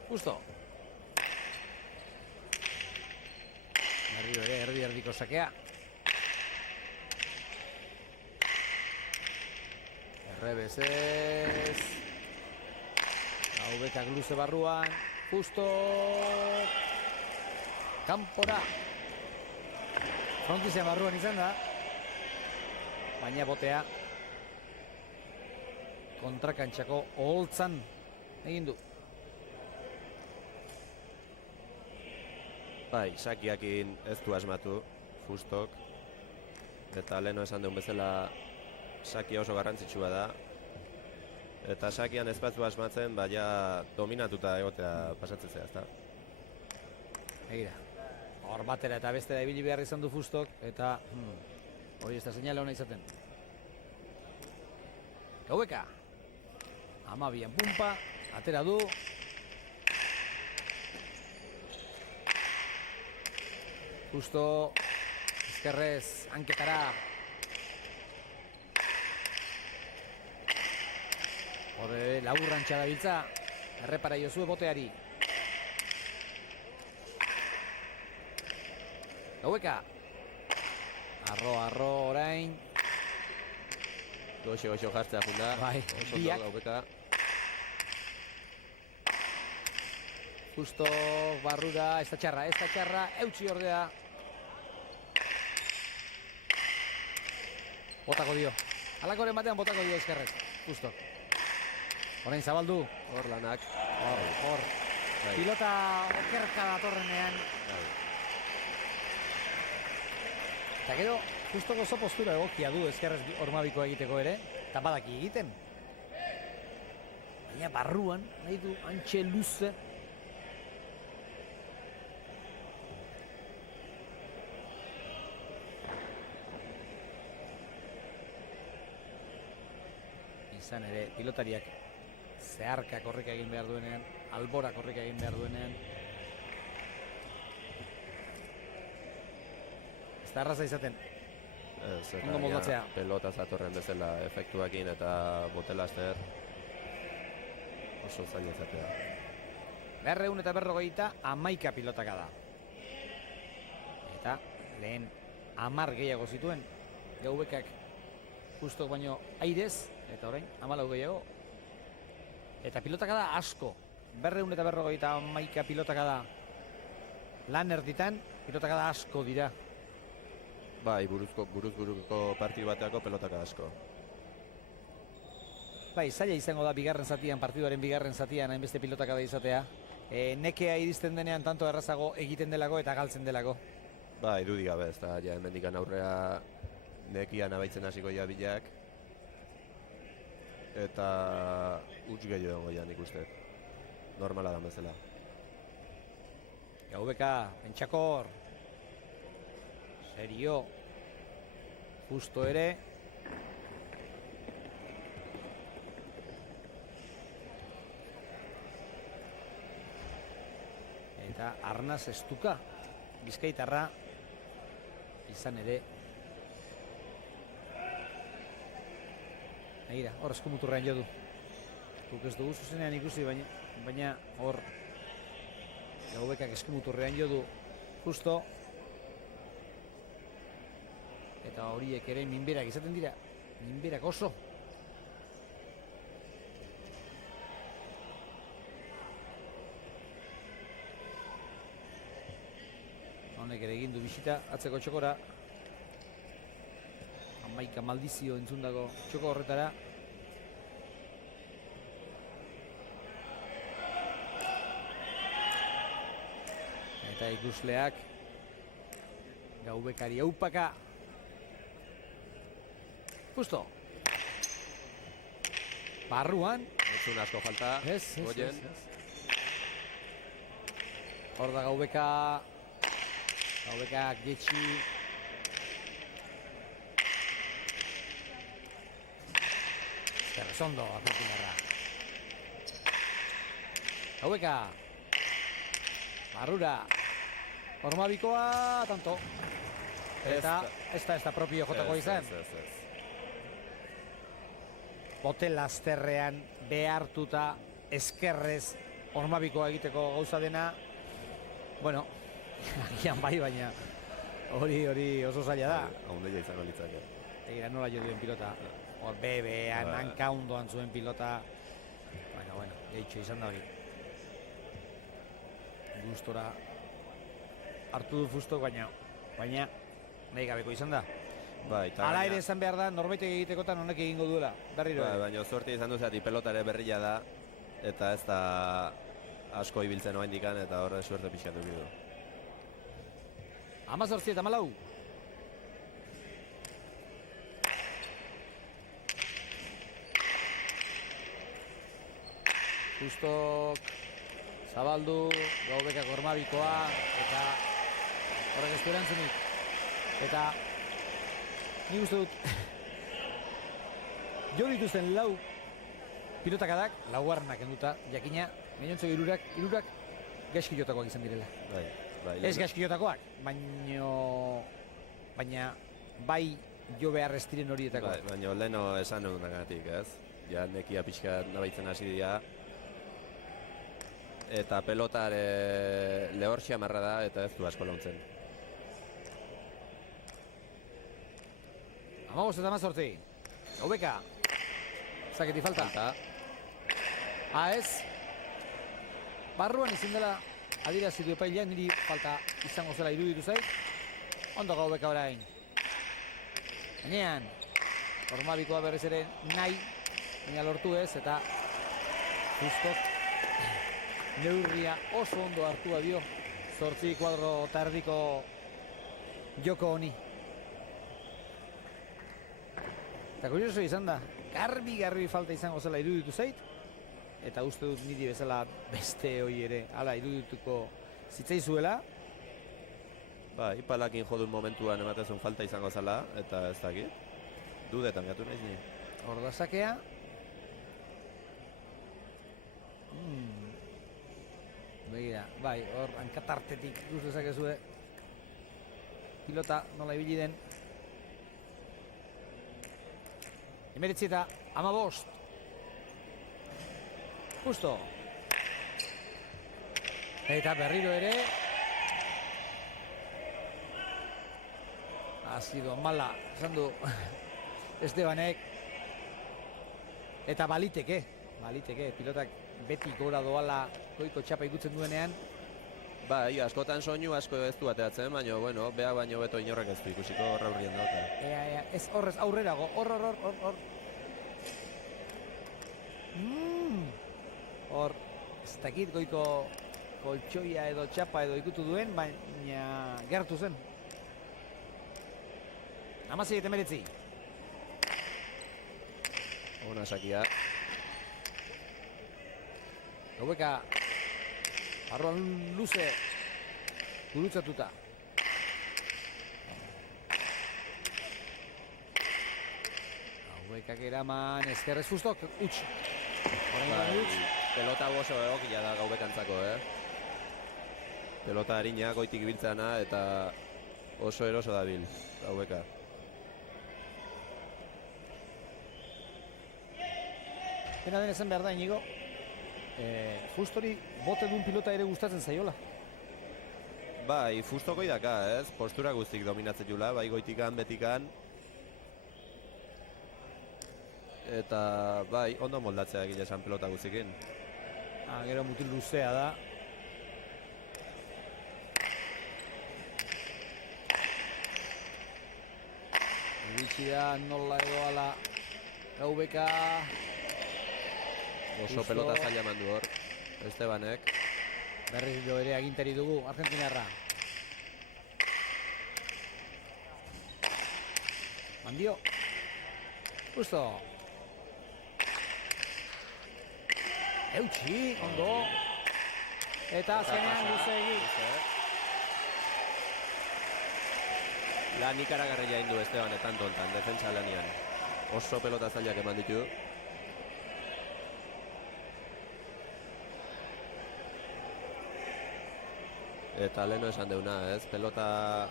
Justo. Berriro ere erdi-erdiko sakea. Errebesez. GVKak luze barruan. Justo. Kanpora. Frontizia barruan izan da. Baina botea kontrakantxako oholtzan egin du. Bai, sakiakin ez du asmatu, Fustok. Eta leheno esan duen bezala sakia oso garrantzitsua da. Eta sakian ez batzu asmatzen, baina dominatuta egotea pasatzen zea, ezta? Egira, hor batera eta bestera ibili behar izan du Fustok, eta hori ez da seinale hona izaten. GVK, 12an pumpa, atera du. Justo ezkerrez hanketara. Hore laburrantxa dabiltza, errepara jozue boteari. GVK. Arro orain. Goxo jartzea junda. Bai, biak. GVK. Justo barrura, ez da txarra, eutxi ordea. Botako dio. Alakoren batean botako dio ezkerrez. Justo. Orain zabaldu. Hor lanak. Hor. Pilota okerka datorrenean. Eta gero, justo gozo postura egokia du ezkerrez hormabikoa egiteko ere. Eta badaki egiten. Baina barruan, nahi du, antxe luze. Izan ere, pilotariak zeharka korrika egin behar duenean, albora korrika egin behar duenean. Ez da arraza izaten. Ondo moldatzea. Pelota zatorren bezala efektuakin eta botelaster oso zaila izatea. 250 11 pilotaka da. Eta lehen 10 gehiago zituen GVKak Justok baino airez, eta orain 14 gehiago. Eta pilotaka da asko. 250 11 pilotaka da lan erditan, pilotaka da asko dira. Bai, buruz-buruko partidu bateako pelotaka asko. Bai, zaila izango da bigarren zatian, partiduaren bigarren zatian, hainbeste pilotaka da izatea. Nekea iristen denean tanto errazago egiten delako eta galtzen delako. Bai, dudik gabe, ez da, ja, hemendikan aurrea nekian abaitzen hasiko ja bilak. Eta huts gehiago dago ja nik uste. Normala da bezala. GVK, pentsakor. Serio. Justo ere. Eta arnaz estuka. Bizkaitarra. Izan ere. Egira, hor eskumuturrean jo du. Guk ez dugu zuzenean ikusi, baina hor GVKak eskumuturrean jo du. Justo. Eta horiek ere minberak izaten dira. Minberak oso. honek ere egin du bisita atzeko txokora. 11 maldizio entzundako txoko horretara. Eta ikusleak Gaubekari aupaka. Justo. Barruan. Etzun asko falta. Ez. Hor da Gaubeka. Gaubeka getxi. Zerrezondo, apuntinarra. Gaubeka. Barrura. Ormabikoa, tanto. Eta ez da propio jotako izan. Bote lasterrean behartuta eskerrez Ormabikoa egiteko gauza dena. Bueno, agian bai, baina hori oso zaila da. Haundeia izango litzake. Egira nola jo duen pilota. Hor bebean, hanka ondoan zuen pilota. Bueno, geitxo izan da hori. Gustora hartu du Fusto, baina nahi gabeko izan da. Hala ere esan behar da, norbaitek egitekotan honek egingo duela. Berriro. Baina zorti izan duzati pelotare berria da, eta ez da asko ibiltzen oa indikan, eta horre suerte pixkatu bidu. 18 eta 14. Justok zabaldu, Gaubekak Ormabikoa, eta horrek ez du erantzunik. Eta nik uste dut jo dituzten lau pilotakadak, laugarrenak enduta, jakina, gainontzeko irurak gaizki jotakoak izan direla. Ez gaizki jotakoak, baina bai jo behar ez diren horietako. Baina leheno esan egunagatik, ez? Ja nekia pixka nabaitzen hasi dira. Eta pelotare lehortxea marra da, eta ez du asko launtzen. 15 eta 18. Gaubeka. Zaketi falta. Ez. Barruan izin dela adierazi du epaileak, niri falta izango zela iruditu zait. Ondo Gaubeka orain. Gainean Ormabikoa berriz ere nahi, baina lortu ez, eta Justok neurria oso ondo hartua dio 8 kuadro tardiko joko honi. Eta kurioso izan da, garbi falta izango zela iruditu zait, eta uste dut niri bezala beste hori ere hala irudituko zitzaizuela. Ipalakin jodun momentuan ematezun falta izango zela, eta ez dakit. Dudetan gatu nahiz ni. Hor da sakea. Begira, bai, hor hankatartetik ikusi dezakezue pilota nola ibili den. 19 eta 15. Justo. Eta berriro ere. Ha sido mala, esan du Estebanek. Eta baliteke, pilotak beti gora doala goiko txapa ikutzen duenean. Bai, askotan soinu asko ez du ateatzen, baina, bueno, beha baino beto inorrek ez du ikusiko horra hurrien da. Ez horrez aurrerago, hor. Hor, ez dakit goiko koltsoia edo txapa edo ikutu duen, baina gertu zen. 16 eta 19. Ona sakia. Gaubeka barruan luze gurutzatuta. Gaubekak eraman eskerrez Justok, utx. Pelota oso egokia da Gaubekantzako, Pelota harina goitik ibiltzana eta oso eroso dabil Gaubeka. Pena den esan behar da, Inigo. Justori bote duen pilota ere gustatzen zaiola. Bai, Fustoko idaka, ez? Postura guztik dominatzen jula, bai goitikan, betikan. Eta, bai, ondo moldatzea egile esan pelota guztikin. Gero mutil luzea da. ikusi da nola edo ala Gaubeka. Oso pelota zaila eman du hor, Estebanek. Berriz ere agintari dugu, Argentinarra. Mandio. Justo. Eutxi, ondo. Eta azkenean luzegi. Lan ikaragarria egin du Esteban tantontan, defentsa lanian. Oso pelota zailak eman ditu. Eta leheno esan deuna, ez? Pelota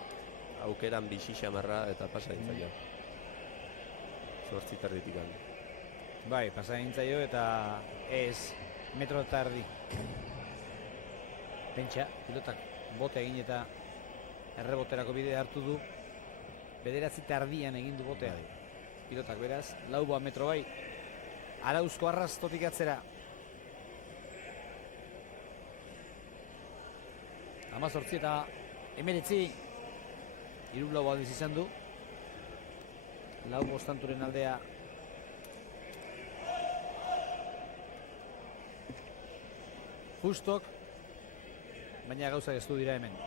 aukeran bixi xamarra eta pasa dintzaio. Zortzi terditikan. Bai, pasa dintzaio eta ez metro eta erdi. Pentsa, pilotak bote egin eta erreboterako bide hartu du. Bederatzi tardian egin du botea. Pilotak beraz, lauboa metro bai. Arauzko arrastotik atzera. 18 eta 19. Hiru lau aldiz izan du. Lau bostanturen aldea. Justok. Baina gauzak ez du dira hemen.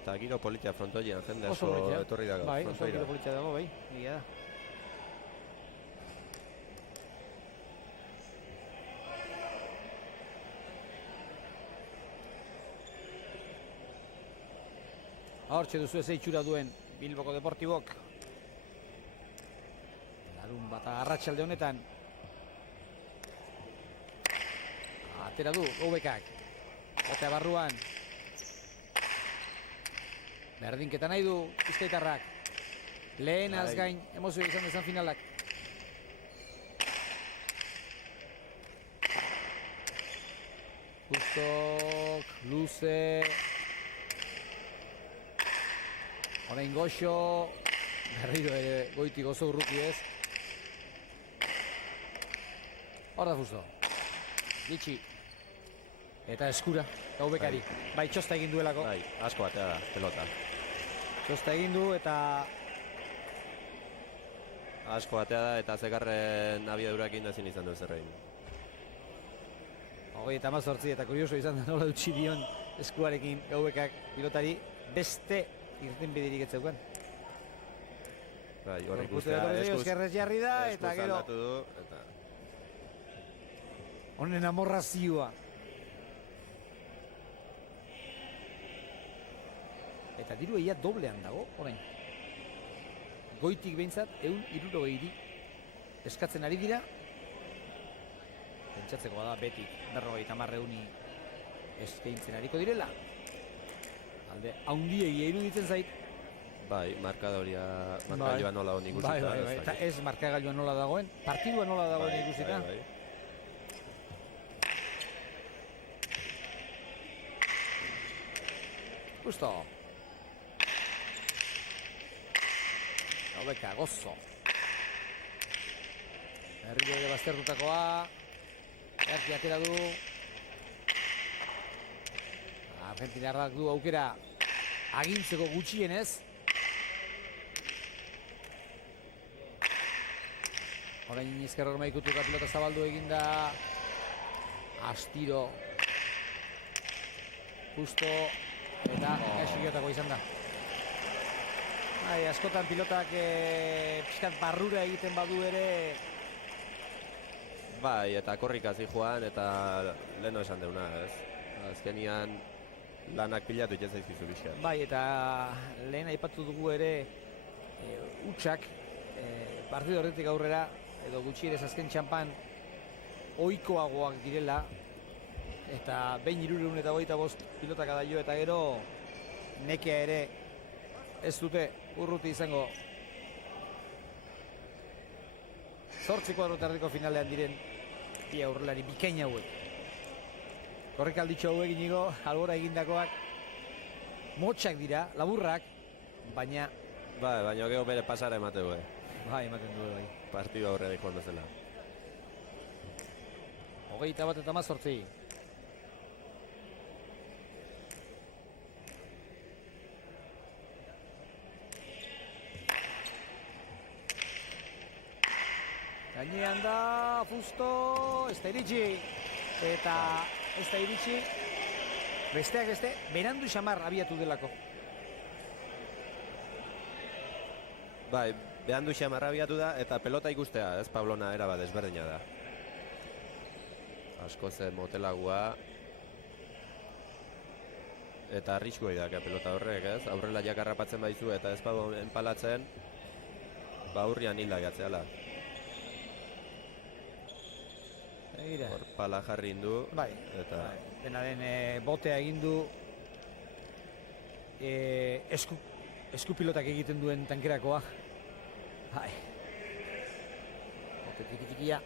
Eta giro politia frontoian, jende Oso asko politia. etorri dago. Bai, oso frontoira. giro politia dago, bai. Egia da. Hortxe duzu ez eitxura duen Bilboko Deportibok. Larun bat arratsalde honetan. Atera du, Gaubekak. Botea barruan. Berdinketa nahi du Bizkaitarrak. Lehen azgain emozio izan dezan finalak. Justok, luze. Orain goxo. Berriro ere goitik oso urruki ez. Hor da Justo. Gitxi. Eta eskura, Gaubekari. Bai, txosta egin duelako. Bai, asko batea da, pelota. Txosta egin du eta Asko batea da eta zekarren abiadurakin ezin izan du zerrein. 38 eta kurioso izan da nola utzi dion eskuarekin Gaubekak pilotari beste irtenbiderik ez zeukan. Bai, hor Gorputera ikustea, torri eskerrez jarri da eta gero aldatu du, eta honen amorrazioa. Eta diru egia doblean dago, orain. Goitik behintzat, 160 eskatzen ari dira. Pentsatzeko da betik, 50 eskaintzen ariko direla. Alde, haundiei iruditzen zait. bai, markagailua nola hon ikusita. Bai. Eta ez markagailua nola dagoen, partidua nola dagoen ikusita. Bai. Justo. Gaubeka, gozo. Herriko ere baztertutakoa. Erki atera du. Argentinarrak du aukera agintzeko gutxienez. Orain ezker horma ikutu eta pilota zabaldu eginda. Astiro. Justo. Eta kaixokiotako izan da. Bai, askotan pilotak pixkat barrura egiten badu ere. Bai, eta korrika joan eta leheno esan deuna, ez? Azkenian lanak pilatu ez zaizkizu pixkat. Bai, eta lehen aipatu dugu ere hutsak partidu horretik aurrera edo gutxierez azken txampan ohikoagoak direla eta behin 325 pilotak adaio eta gero nekea ere ez dute urruti izango. 8 kuadrotardiko finalean diren bi aurrelari bikain hauek. Korrikalditxo hauek inigo, albora egindakoak motxak dira, laburrak, baina... Baina gero bere pasara emateu, Bai, ematen du, bai. Partidu aurre joan bezala. 21-18. Gainean da, Fusto, ez da iritsi. Eta ez da iritsi. Besteak beste, berandu xamar abiatu delako. Bai, behandu xamar abiatu da, eta pelota ikustea, ez Pablona era bat desberdina da. Asko zen motelagua. Eta arriskua idaka pelota horrek, ez? Aurrela jakarrapatzen baizu eta ez badu enpalatzen, ba hurrian hila gatzeala. Hor pala jarri indu. Bai, eta... dena den botea egin du esku pilotak egiten duen tankerakoa. Bai. Bote tiki-tikia.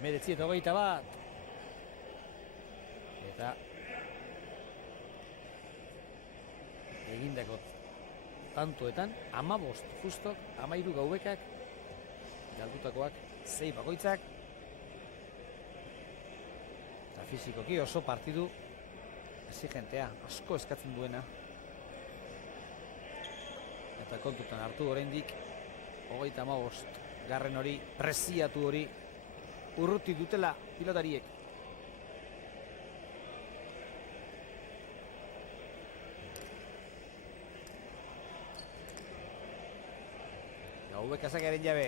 Emeretzi eta 21. Eta egindako tantoetan 15 Fustok, 13 Gaubekak, galdutakoak 6 bakoitzak. Eta fizikoki oso partidu exigentea, asko eskatzen duena. Eta kontutan hartu oraindik 35 garren hori, preziatu hori urruti dutela pilotariek. Gaubek azakaren jabe.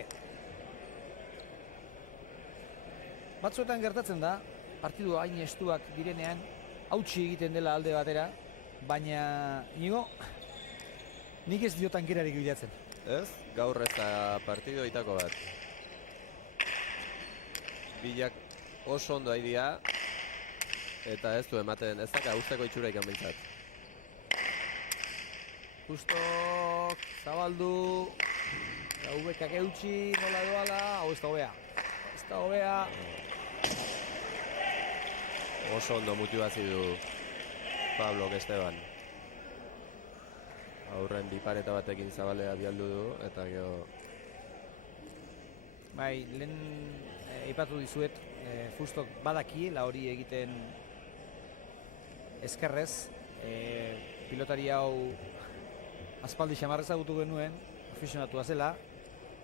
Batzuetan gertatzen da, partidu hain estuak direnean, hautsi egiten dela alde batera, baina nigo, nik ez dio tankerarik bilatzen. Ez? Gaur ez da partidu itako bat. Bilak oso ondo aidia, eta ez du ematen, ez daka usteko itxura ikan behintzat. Justok, zabaldu, Gaubekak eutxi, nola doala, hau ez da hobea. Ez da hobea. Oso ondo motibazi du Pablo Esteban. Aurren bipareta batekin zabalea bialdu du, eta gero... Bai, lehen aipatu dizuet, Fustok badakiela hori egiten eskerrez. Pilotari hau aspaldi xamarrez agutu genuen, aficionatua zela,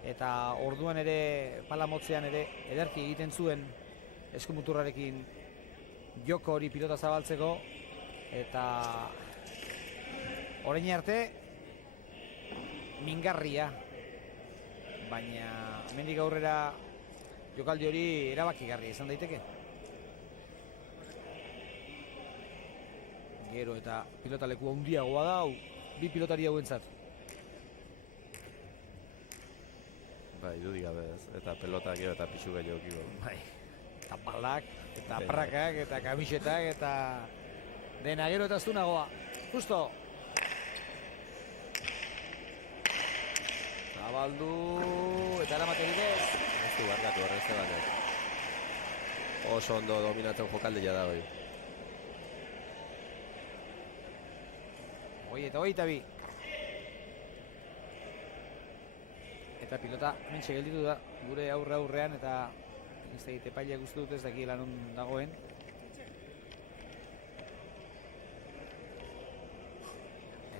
eta orduan ere, pala motzean ere, ederki egiten zuen eskumuturrarekin joko hori pilota zabaltzeko, eta orain arte mingarria, baina hemendik aurrera jokaldi hori erabakigarria izan daiteke. Gero eta pilotaleku handiagoa da, bi pilotari hauentzat. Bai, dudik gabe ez, eta pelota gero eta pixu gehiago kiko. Bai, eta balak, eta prakak, eta kamisetak, eta dena gero eta astunagoa. Justo! Zabaldu, eta eramate bidez. Ez du barkatu horrezte batek. Oso ondo dominatzen jokaldea da hori. 22. Eta pilota mentxe gelditu da gure aurrean, eta ez da epaileak uste dut ez dakiela non dagoen.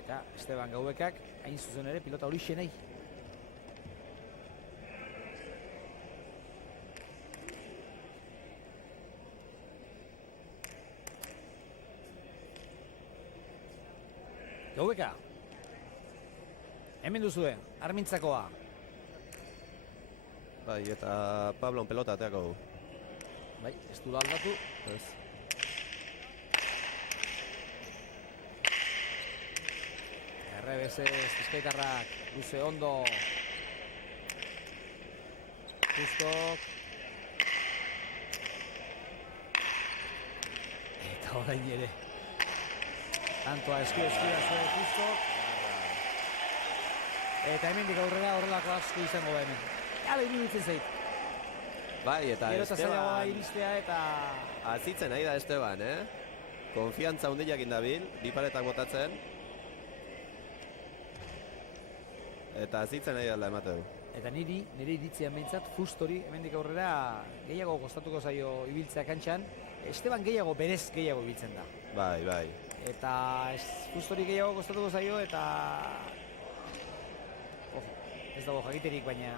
Eta Esteban Gaubekak hain zuzen ere pilota hori xenei. Gaubeka. Hemen duzue, Armintzakoa. Bai, eta Pablon pelota ateako du. Bai, ez du da aldatu. Ez. Errebezez, Bizkaitarrak, luze ondo. Justok. Eta orain ere. Tantoa esku zuen Justok. Eta hemendik aurrera horrelako asko izango da hemen. Hala iruditzen zait. Bai, eta Gero eta zailagoa da Esteban iristea eta... azitzen nahi da Esteban, Konfiantza hundiak indabil, bi paretak botatzen. Eta azitzen nahi dela emate du. Eta nire iritzian behintzat, Fustori hemendik aurrera gehiago kostatuko zaio ibiltzea kantxan. Esteban berez gehiago ibiltzen da. Bai, bai. Eta Fustori gehiago kostatuko zaio eta... Ojo, ez dago jakiterik, baina...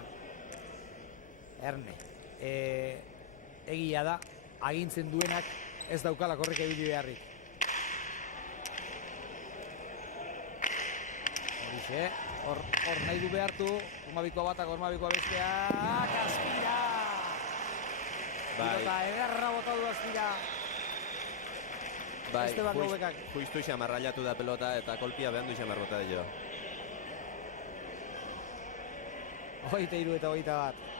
Erne. Egia da, agintzen duenak ez daukala korrika ibili beharrik. Horixe, hor nahi du behartu, hormabikoa batak, hormabikoa bestea, Azpira! Bai. Pilota egarra bota du Azpira. Bai, Esteban Gaubekak. justu xamar railatu da pelota eta kolpia behan du xamar bota dio. 23 eta 21.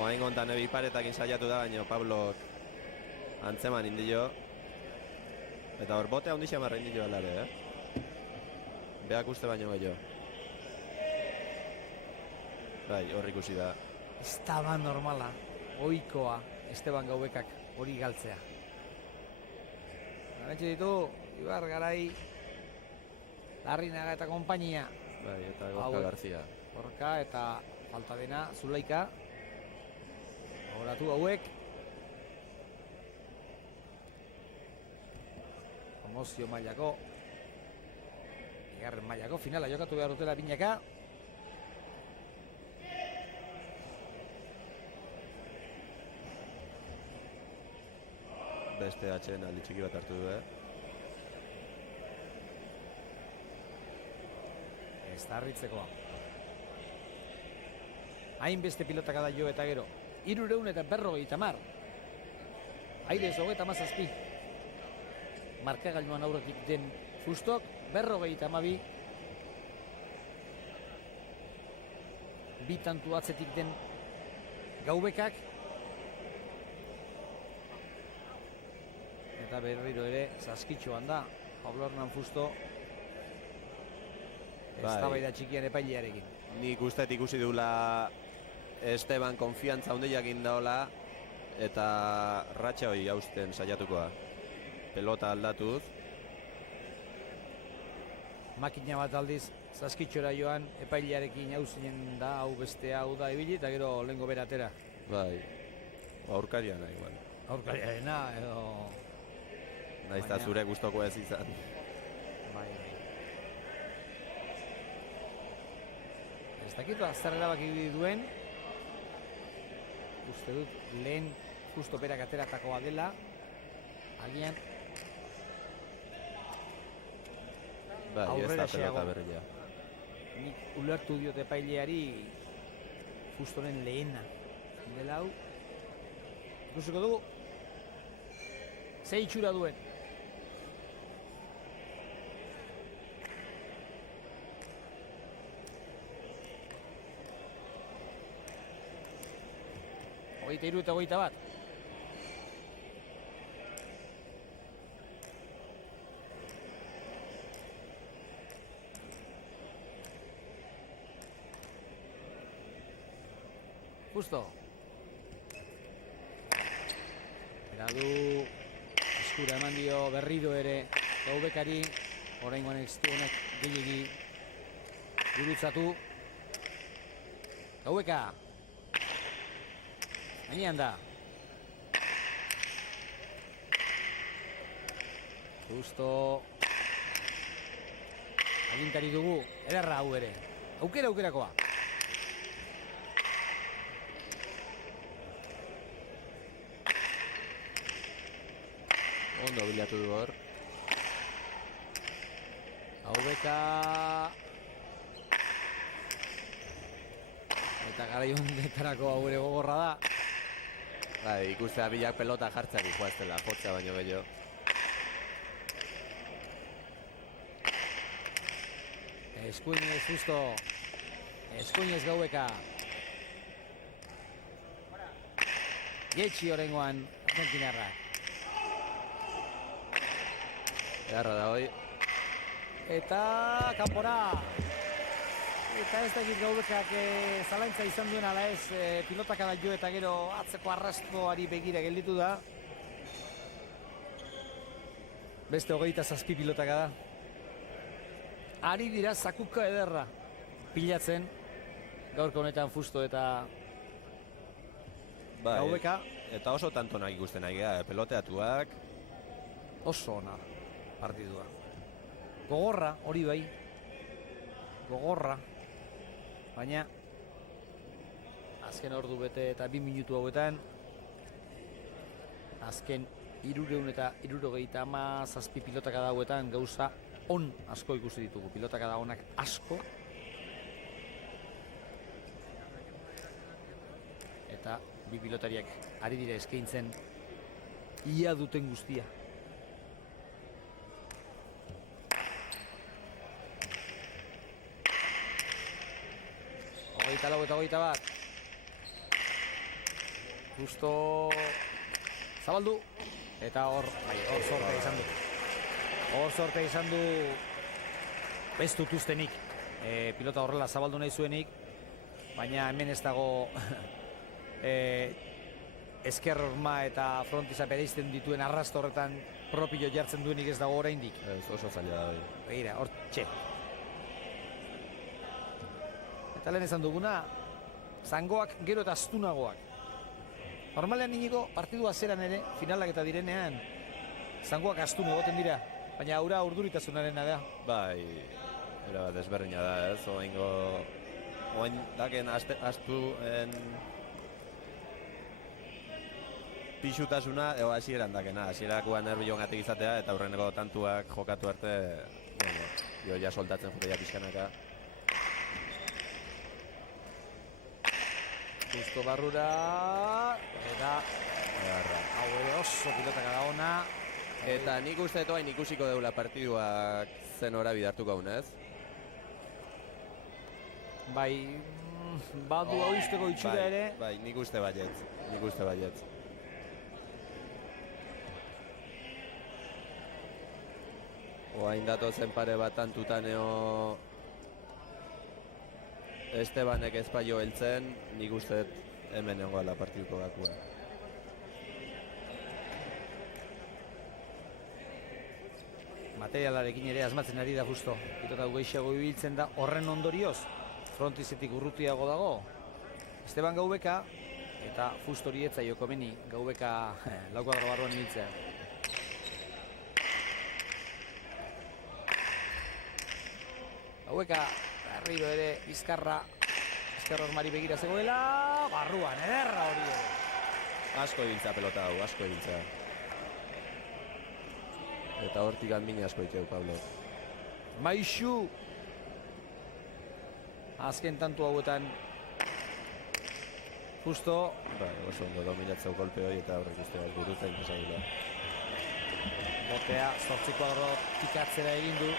Oain gontan ebi paretakin saiatu da, baina Pablo antzeman indio. Eta hor bote handi xamarra indio alare, Beak uste baino gehiago. Bai, hor ikusi da. Ez da ba normala, ohikoa Esteban Gaubekak hori galtzea. Garantxe ditu, Ibar Garai, Larrinaga eta konpainia. Bai, eta Gorka Garzia. Gorka eta falta dena, Zulaika. Horatu hauek. Promozio mailako. Bigarren mailako finala jokatu behar dutela binaka. Beste atxen aldi txiki bat hartu du, Ez da harritzekoa. Hainbeste pilotak da jo eta gero. 350. Airez 37. Markagailuan aurretik den Fustok, 52. Bi tantu atzetik den Gaubekak. Eta berriro ere, saskitxoan da, Pablo Hernan Fusto. Eztabaida txikian epailearekin. Nik ustet ikusi dula Esteban konfiantza hundiak indaola eta ratxa hori hausten saiatukoa. Pelota aldatuz. Makina bat aldiz saskitxora joan epailearekin hauzinen da, hau bestea, hau da ibili eta gero lehengo beratera. Bai, aurkariana igual. Aurkariarena edo... Naiz eta zure gustoko ez izan. Bai. Ez dakit zer erabaki duen. Uste dut lehen justo berak ateratakoa dela. Agian Bai, ez da pelota berria. Nik ulertu diot epaileari Fustoren lehena dela hau. Ikusiko dugu ze itxura duen. Hogeita hiru eta hogeita bat. Justo. Era du eskura eman dio berriro ere Gaubekari. Oraingoan ez du honek gehiegi gurutzatu. Gaubeka. Gainean da. Justo agintari dugu, ederra hau ere. Aukerakoa. Ondo bilatu du hor. Gaubeka. Eta gara hondetarako hau ere gogorra da. Bai, ikustea bilak pelota jartzeak ikuaztela, jotzea baino gehiago. Eskuinez Fusto. Eskuinez Gaubeka. Getxi horrengoan argentinarrak. Egarra da hoi. Eta kanpora. Eta ez dakit Gaubekak zalaintza izan duen ala ez, pilotakada jo eta gero atzeko arrastoari begira gelditu da. Beste 27 pilotakada. Ari dira zakuka ederra pilatzen gaurko honetan Fusto eta Gaubeka. Eta oso tantonak ikusten nahi gara, peloteatuak. Oso ona partidua. Gogorra, hori bai. Gogorra. Baina azken ordu bete eta 2 minutu hauetan azken 377 pilotakada hauetan gauza on asko ikusi ditugu. Pilotakada onak asko. Eta bi pilotariak ari dira eskaintzen ia duten guztia. Hogeita lau eta hogeita bat. Justo zabaldu. Eta hor sortea izan du. Hor sortea izan du ez dut ustenik. Pilota horrela zabaldu nahi zuenik. Baina hemen ez dago esker horma eta frontiza bereizten dituen arrasto horretan propio jartzen duenik ez dago oraindik. Ez oso zaila da. Begira, hor txe. Eta lehen esan duguna, zangoak gero eta astunagoak. Normalean Inigo, partidua zeran ere, finalak eta direnean, zangoak astun egoten dira, baina aura urduritasunarena da. Bai, erabat desberdina da, ez? Oain daken astuen pixutasuna, ego hasieran dakena, hasierakoan nerviogatik izatea, eta aurreneko tantuak jokatu arte, bueno, ja soltatzen jotea pixkanaka. Justo barrura, eta hau ere oso pilotakada ona. Eta nik uste dut ikusiko deula partiduak zen hori bidartuko haun, ez? Bai, badu hau izteko itxura ere. Bai, nik uste baietz. Oain datozen pare bat tantutan Estebanek ezpaio heltzen, nik uste hemen egoala partiduko gakua. Materialarekin ere asmatzen ari da Justo. Pilota geixago ibiltzen da horren ondorioz. Frontizetik urrutiago dago. Esteban Gaubeka eta Justo hori ez zaio komeni Gaubeka laukoadro barruan ibiltzea. Gaubeka berriro ere bizkarra hormari begira zegoela, barruan, ederra hori ere. Asko ibiltza pelota hau, asko ibiltza. Eta hortik min asko itxeu, Pablo. Maixu! Azken tantu hauetan Justo. Bai, oso ondo dominatzeu golpe hori eta horrek usteak burutzen pasagula. Botea, 8 kuadro pikatzera egin du.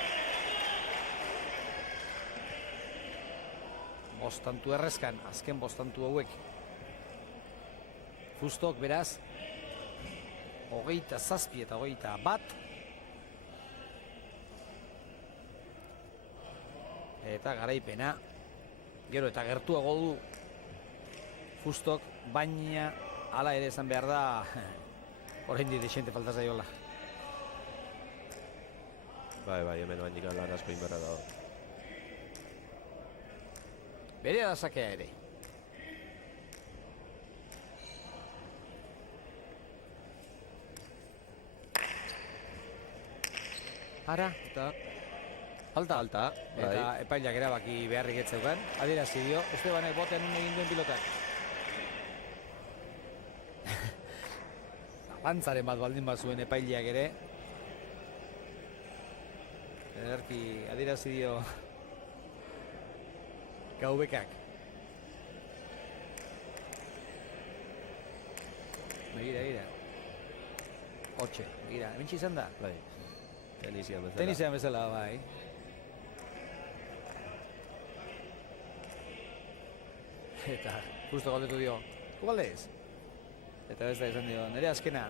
Bostantu errezkan, azken bostantu hauek. Justok, beraz, 27 eta 21. Eta garaipena, gero eta gertuago du Justok, baina hala ere esan behar da, oraindik desente falta zaiola. Bai, hemen oainik lan asko inberra dago. Berea da sakea ere. Ara, eta alta. Eta epailak erabaki beharrik etzeukan. Adierazi dio, Estebanek botean egin duen pilotak. Lantzaren bat baldin bat zuen epaileak ere. Ederki adierazi dio Gaubekak. Begira. Hortxe, begira. Hementsi izan da? Bai. Tenisian bezala, bai. Eta, justo galdetu dio, ¿cuál es? Eta besta izan dio, nire azkena.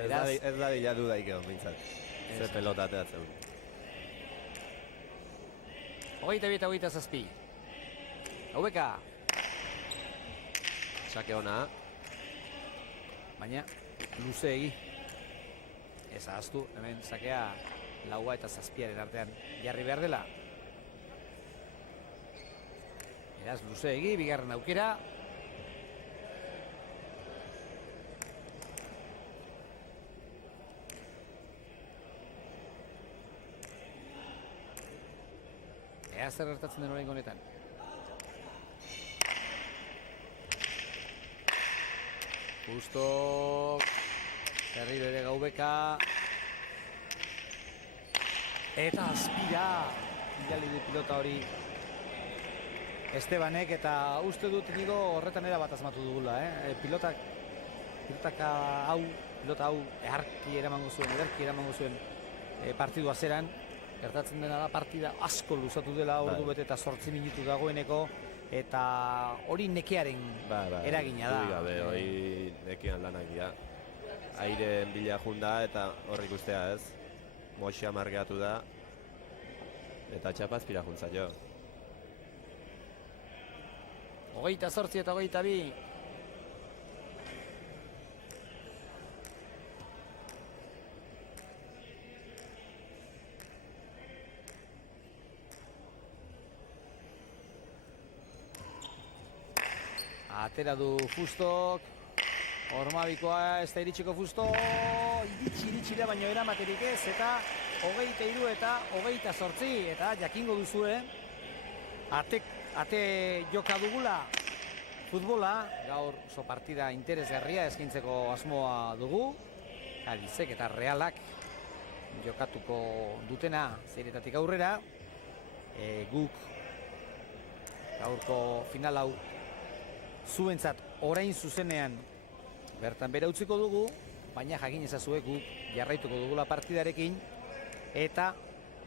Ez da dila dudaik egon, bintzat. Ze pelota ateatzen. 22 eta 27. Haubeka. Sake ona. Baina, luze egi. Ez ahaztu, hemen sakea laua eta zazpiaren artean jarri behar dela. Beraz, luze egi, bigarren aukera. Ea zer gertatzen den oraingo honetan. Justo berriro ere Gaubeka. Eta azpira bidali du pilota hori Estebanek, eta uste dut nigo horretan era bat asmatu dugula, pilota hau ederki eramango zuen partidua zeran. Gertatzen dena da partida asko luzatu dela, ordu bete eta 8 minutu dagoeneko, eta hori nekearen eragina da. Gabe, hori nekean lanak dira. Airen bila junda eta horrik ustea ez. Moxia margeatu da eta txapazpira juntza jo. 28 eta 22. Atera du Fustok. Ormabikoa ez da iritsiko Fusto. Iritsi da, baino eramaterik ez, eta 23 eta 28, eta jakingo duzue ate joka dugula futbola, gaur oso partida interesgarria eskaintzeko asmoa dugu. Alizek eta Realak jokatuko dutena zeiretatik aurrera. Guk gaurko final hau zuentzat orain zuzenean bertan bera utziko dugu, baina jakin ezazue guk jarraituko dugula partidarekin, eta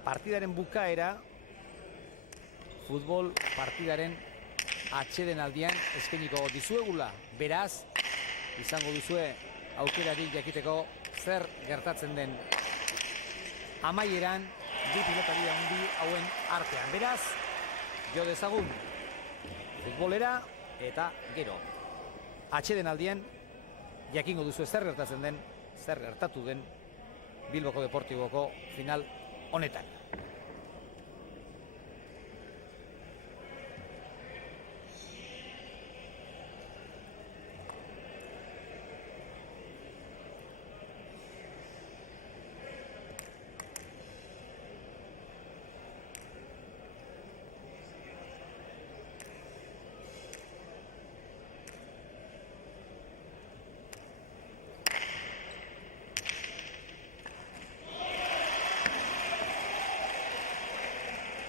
partidaren bukaera futbol partidaren atsedenaldian eskainiko dizuegula. Beraz, izango duzue aukerari jakiteko zer gertatzen den amaieran bi pilotari handi hauen artean. Beraz, jo dezagun futbolera, eta gero atsedenaldian jakingo duzu zer gertatzen den, zer gertatu den Bilboko Deportiboko final honetan.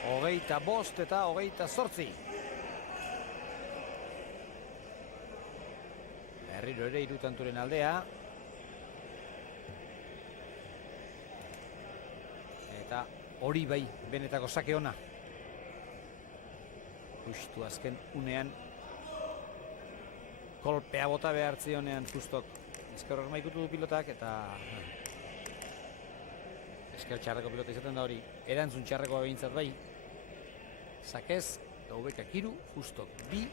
Hogeita bost eta 28. Berriro ere irutanturen aldea. Eta hori bai, benetako sake ona. Justu azken unean kolpea bota behar zionean Fustok. Ezker hor maikutu du pilotak, eta ezker txarreko pilota izaten da hori. Erantzun txarrekoa behintzat bai. Sakez, Gaubeka 3, Fustok 2.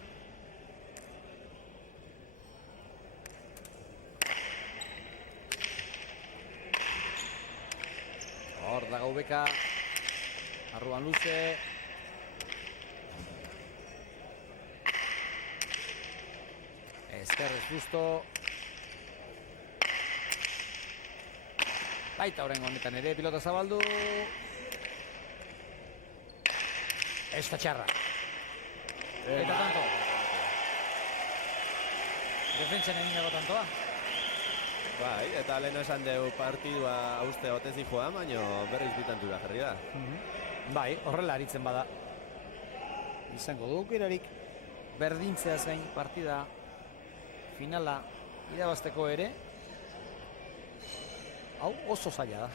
Hor da Gaubeka, arruan luze. Ezkerrez Fusto. Baita horrengo honetan ere pilota zabaldu. Ez da txarra. Eta tanto. Defentsan egin dago tantoa. Bai, eta lehen esan dugu partidua hauste otezi joan, baina berriz bitantura jarri da. Bai, horrela aritzen bada. Izango dugu erarik berdintzea zain partida finala irabazteko ere. Hau oso zaila da.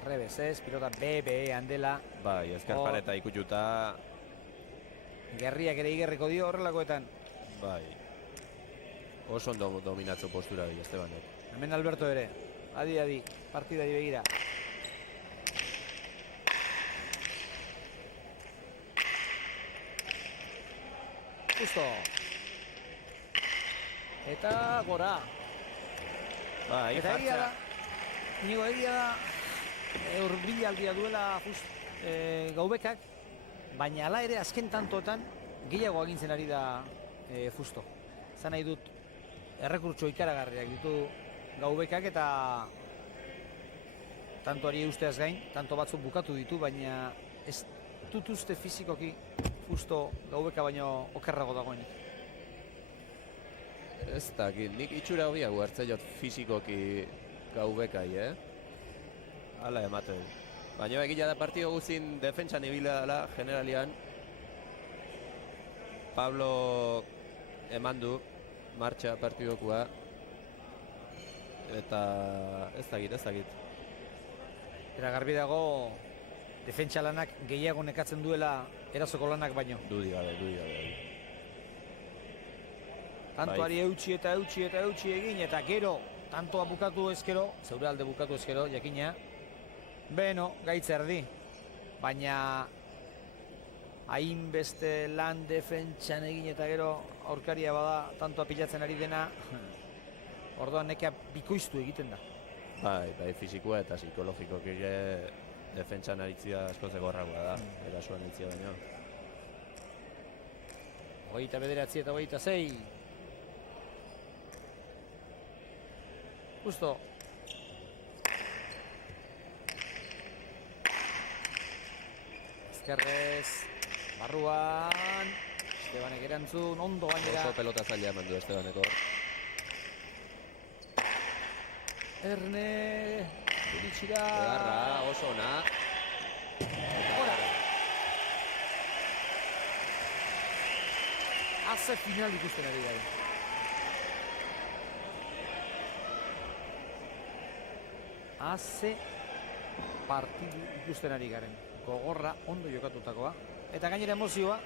Errebezez, pilota BBE handela. Bai, ezker paleta ikututa. Gerriak ere igerriko dio horrelakoetan. Bai. Oso ondo dominatzo postura di Estebanek. Hemen Alberto ere. Adi, partidari begira. Justo. Eta gora. Eta egia da, nigo egia da, urbilaldia duela Gaubekak, baina hala ere azken tantotan gehiago agintzen ari da Fusto. Zan nahi dut, errekurtso ikaragarriak ditu Gaubekak eta tantoari usteaz gain, tanto batzuk bukatu ditu, baina ez dut uste fizikoki Fusto Gaubeka baino okerrago dagoenik. Ez dakit, nik itxura hobiago hartzaiot fizikoki Gaubekai, Hala ematen. Baina egila da partido guzin defentsan ibila dela, generalian. Pablo eman du martxa partidokua. Eta ez dakit. Eta garbi dago, defentsa lanak gehiago nekatzen duela erasoko lanak baino. Dudi gabe. Tantoari eutxi egin, eta gero, tantoa bukatu ezkero, zeure alde bukatu ezkero, jakina, beno, gaitz erdi. Baina, hainbeste lan defentsan egin eta gero, aurkaria bada, tantoa pilatzen ari dena, orduan nekea bikoiztu egiten da. Bai, fizikoa eta psikologikoak ere defentsan aritzia asko zegorragoa da, erasuan aritzia baino. 29 eta 26. Justo. Ezkerrez, barruan, Estebanek erantzun, ondo gainera. Oso pelota zaila eman du Estebaneko. Erne, iritsi da. Edarra, oso ona. Gora. Haze final ikusten ari gari. Haze partidu ikusten ari garen. Gogorra, ondo jokatutakoa. Eta gainera emozioa,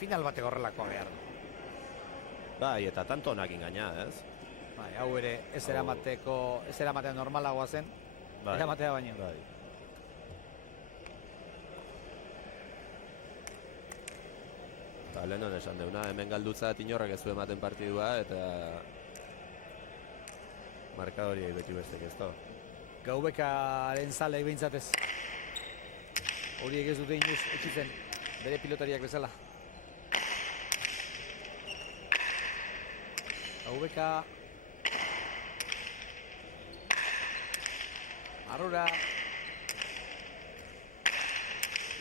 final bateko horrelakoa behar du. Bai, eta tanto onakin gaina, ez? Bai, hau ere ez eramatea normalagoa zen, eramatea baino. Bai. Eta lehenon esan deuna, hemen galdutza inorrak ez du ematen partidua, eta markadoriai beti bestek ez da. Gaubekaren zaleek behintzatez. Horiek ez dute inoiz etxitzen, bere pilotariak bezala. Gaubeka. Arrura.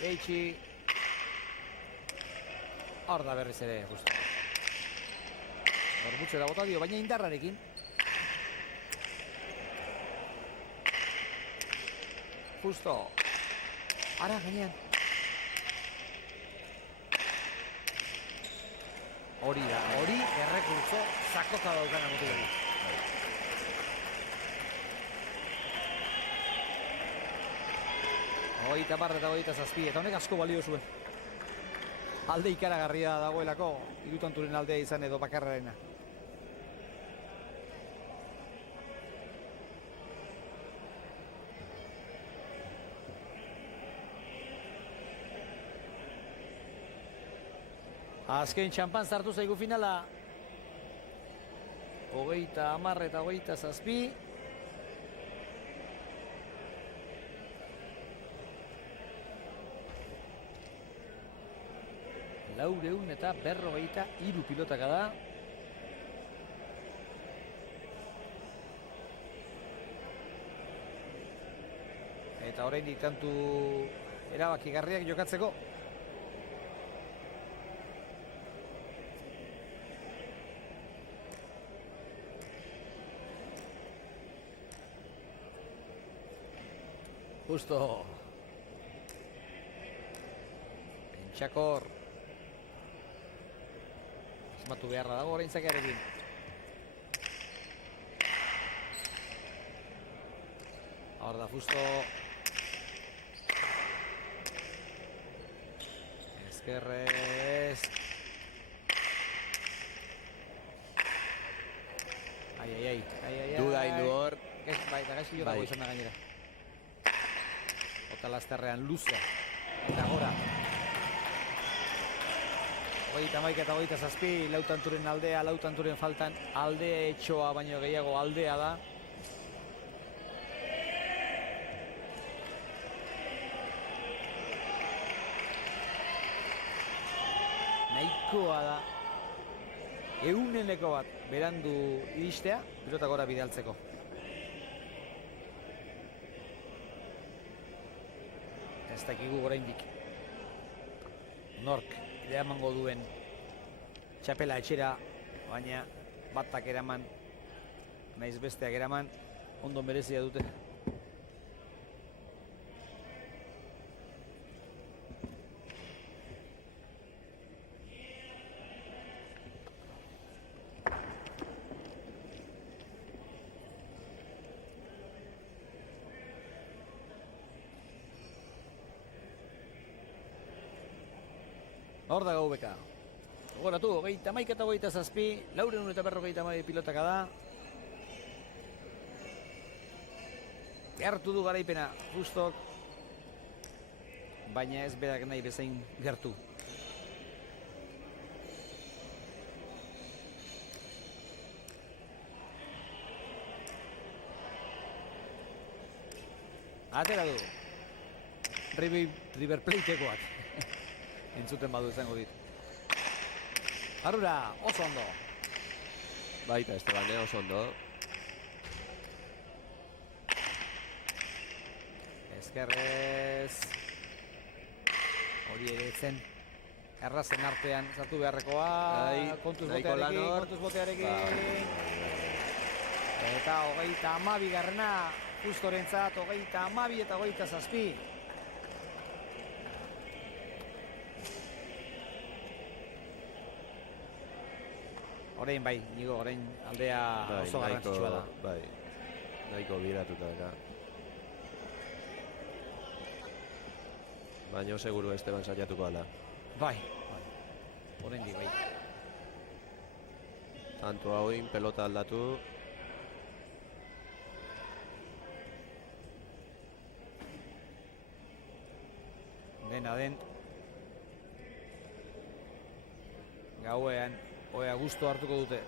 Eitxi. Hor da berriz ere, justu. Gorbutxera bota dio, baina indarrarekin. Justo. Ara, gainean. Hori da, hori errekurtso zakoka daukana mutilari. Hogeita barra eta 27, eta honek asko balio zuen. Alde ikaragarria dagoelako, irutanturen aldea izan edo bakarrarena. Azken txampan zartu zaigu finala. 30 eta 27. Laureun eta 43 pilotaka da. Eta oraindik tantu erabakigarriak jokatzeko. Justo. Pentxakor. Asmatu beharra dago orain zakearekin. Hor da, Fusto. Ezkerrez. Duda Bai, eta gaizki jotago Bai. izan da gainera. Ota lasterrean luze. Eta gora. 31 eta 27, lau tanturen aldea, lau tanturen faltan aldea etxoa, baino gehiago aldea da. Nahikoa da. Euneneko bat berandu iristea, pilota gora bidaltzeko. Ez dakigu oraindik nork eramango duen txapela etxera, baina batak eraman, naiz besteak eraman, ondo merezia dute. Hor da Gaubeka. Gogoratu, 31 eta 27, 450 pilotaka da. Gertu du garaipena, Justok. Baina ez berak nahi bezain gertu. Atera du. River Platekoak. Entzuten badu izango dit. Barrura, oso ondo. Baita Esteban, oso ondo. Ezkerrez. Hori ere zen. Errazen artean sartu beharrekoa. Kontuz botearekin. Eta 32 garrena. Justorentzat 32 eta 27. Orain bai, nigo, orain aldea oso garrantzitsua da. Bai, nahiko biratuta da. Baina seguru Esteban saiatuko ala. Bai. Orain bai. Tanto hauin, pelota aldatu. Dena den. Gauean. Oea gusto hartuko dute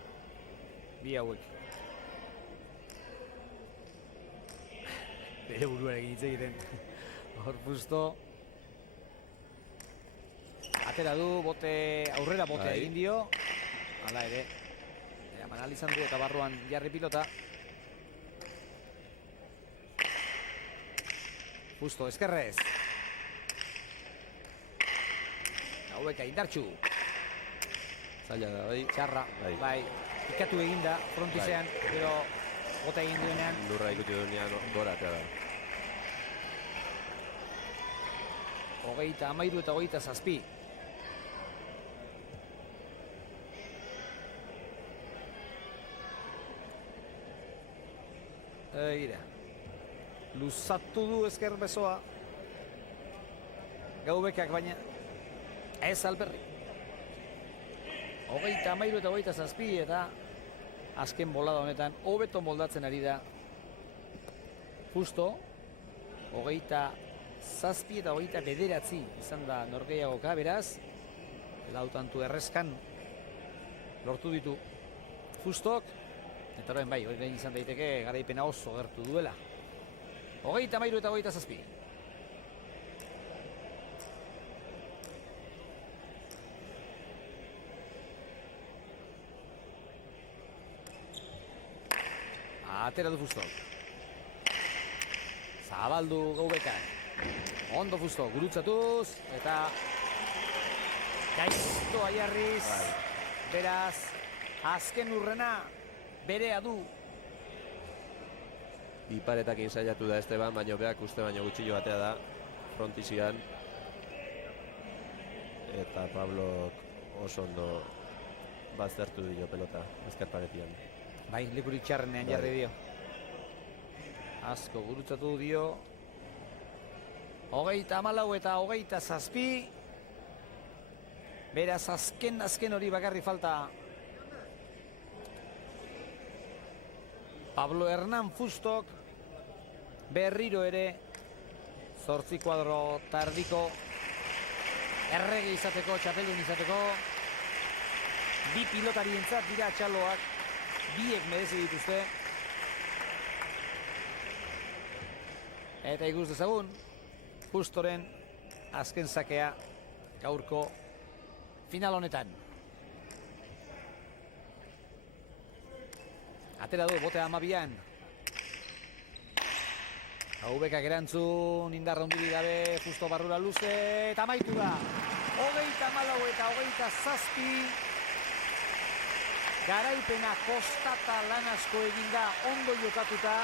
bi hauek. Bere buruarekin hitz egiten. Hor Justo. Atera du, aurrera botea egin dio. Hala ere. Analizan du eta barruan jarri pilota. Justo, eskerrez. Haueka indartxu. Zaila da, bai. Txarra, bai. Ikatu eginda, frontizean, pero bota egin duenean. Lurra ikutu duenean, gora atera da. 33 eta 27. Egira. Luzatu du ezker besoa. Gaubekak baina. Ez Alperri. 33 eta 27 eta azken bolada honetan hobeto moldatzen ari da Justo. 27 eta 29 izan da norgehiagoka, beraz lau tantu errezkan lortu ditu Justok. Eta horren bai, hori izan daiteke garaipena oso gertu duela. 33 eta 27. Atera du Justo. Zabaldu Gaubekan. Ondo Justo, gurutzatuz. Eta gaizto Aiarriz. Beraz, azken urrena berea du. Iparetakin saiatu da Esteban, baina beak uste baino gutxillo batea da. Frontizian. Eta Pablok oso ondo baztertu dio pelota ezkerparetian. Bai, likurik txarrenean jarri dio. Asko gurutzatu dio. 34 eta 27. Beraz, azken hori bakarri falta. Pablo Hernán Fustok berriro ere 8 kuadro tardiko errege izateko, txapeldun izateko. Bi pilotarientzat dira txaloak, biek merezi dituzte. Eta ikus dezagun, Fustoren azken sakea gaurko final honetan. Atera du, botea 12an. Gaubekak erantzun, indarra hundirik gabe, Fusto barrura luze, eta amaitu da. 34 eta 27. Garaipena kostata lan asko eginda, ondo jokatuta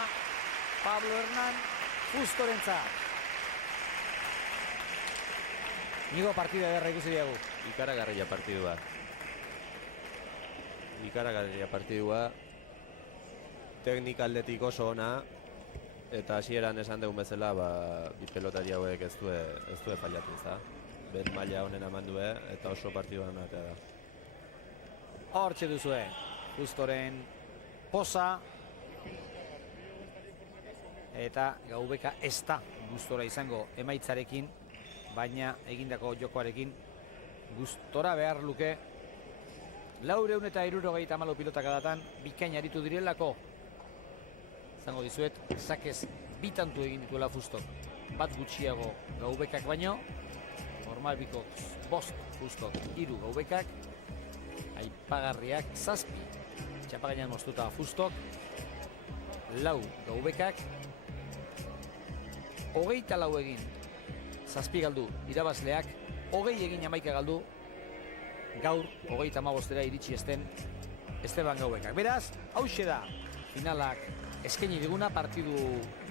Pablo Hernán Fustorentzat. Nigo partida ederra ikusi diagu. Ikaragarria partidua. Ikaragarria partidua. Teknika aldetik oso ona. Eta hasieran esan dugun bezala, bi pelotari hauek ez du fallatu, ezta? Ben maila honen eman du, eta oso partidua ona da. Hortxe duzue, Fustoren poza. Eta Gaubeka ez da gustora izango emaitzarekin, baina egindako jokoarekin gustora behar luke. 474 pilotak adatan bikain aritu direlako. Zango dizuet, sakez bitantu egin dituela Fustok. Bat gutxiago Gaubekak baino. Normal biko 5 Fustok, 3 Gaubekak. Aipagarriak 7. Txapagainan moztuta Fustok. 4 Gaubekak. 24 egin 7 galdu irabazleak. 20 egin 11 galdu. Gaur 35 iritsi esten Esteban Gaubekak. Beraz, hauxe da finalak eskaini diguna, partidu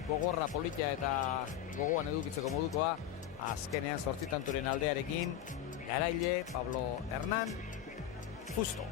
gogorra, politia eta gogoan edukitzeko modukoa. Azkenean 8 tantoren aldearekin, garaile Pablo Hernán Fusto.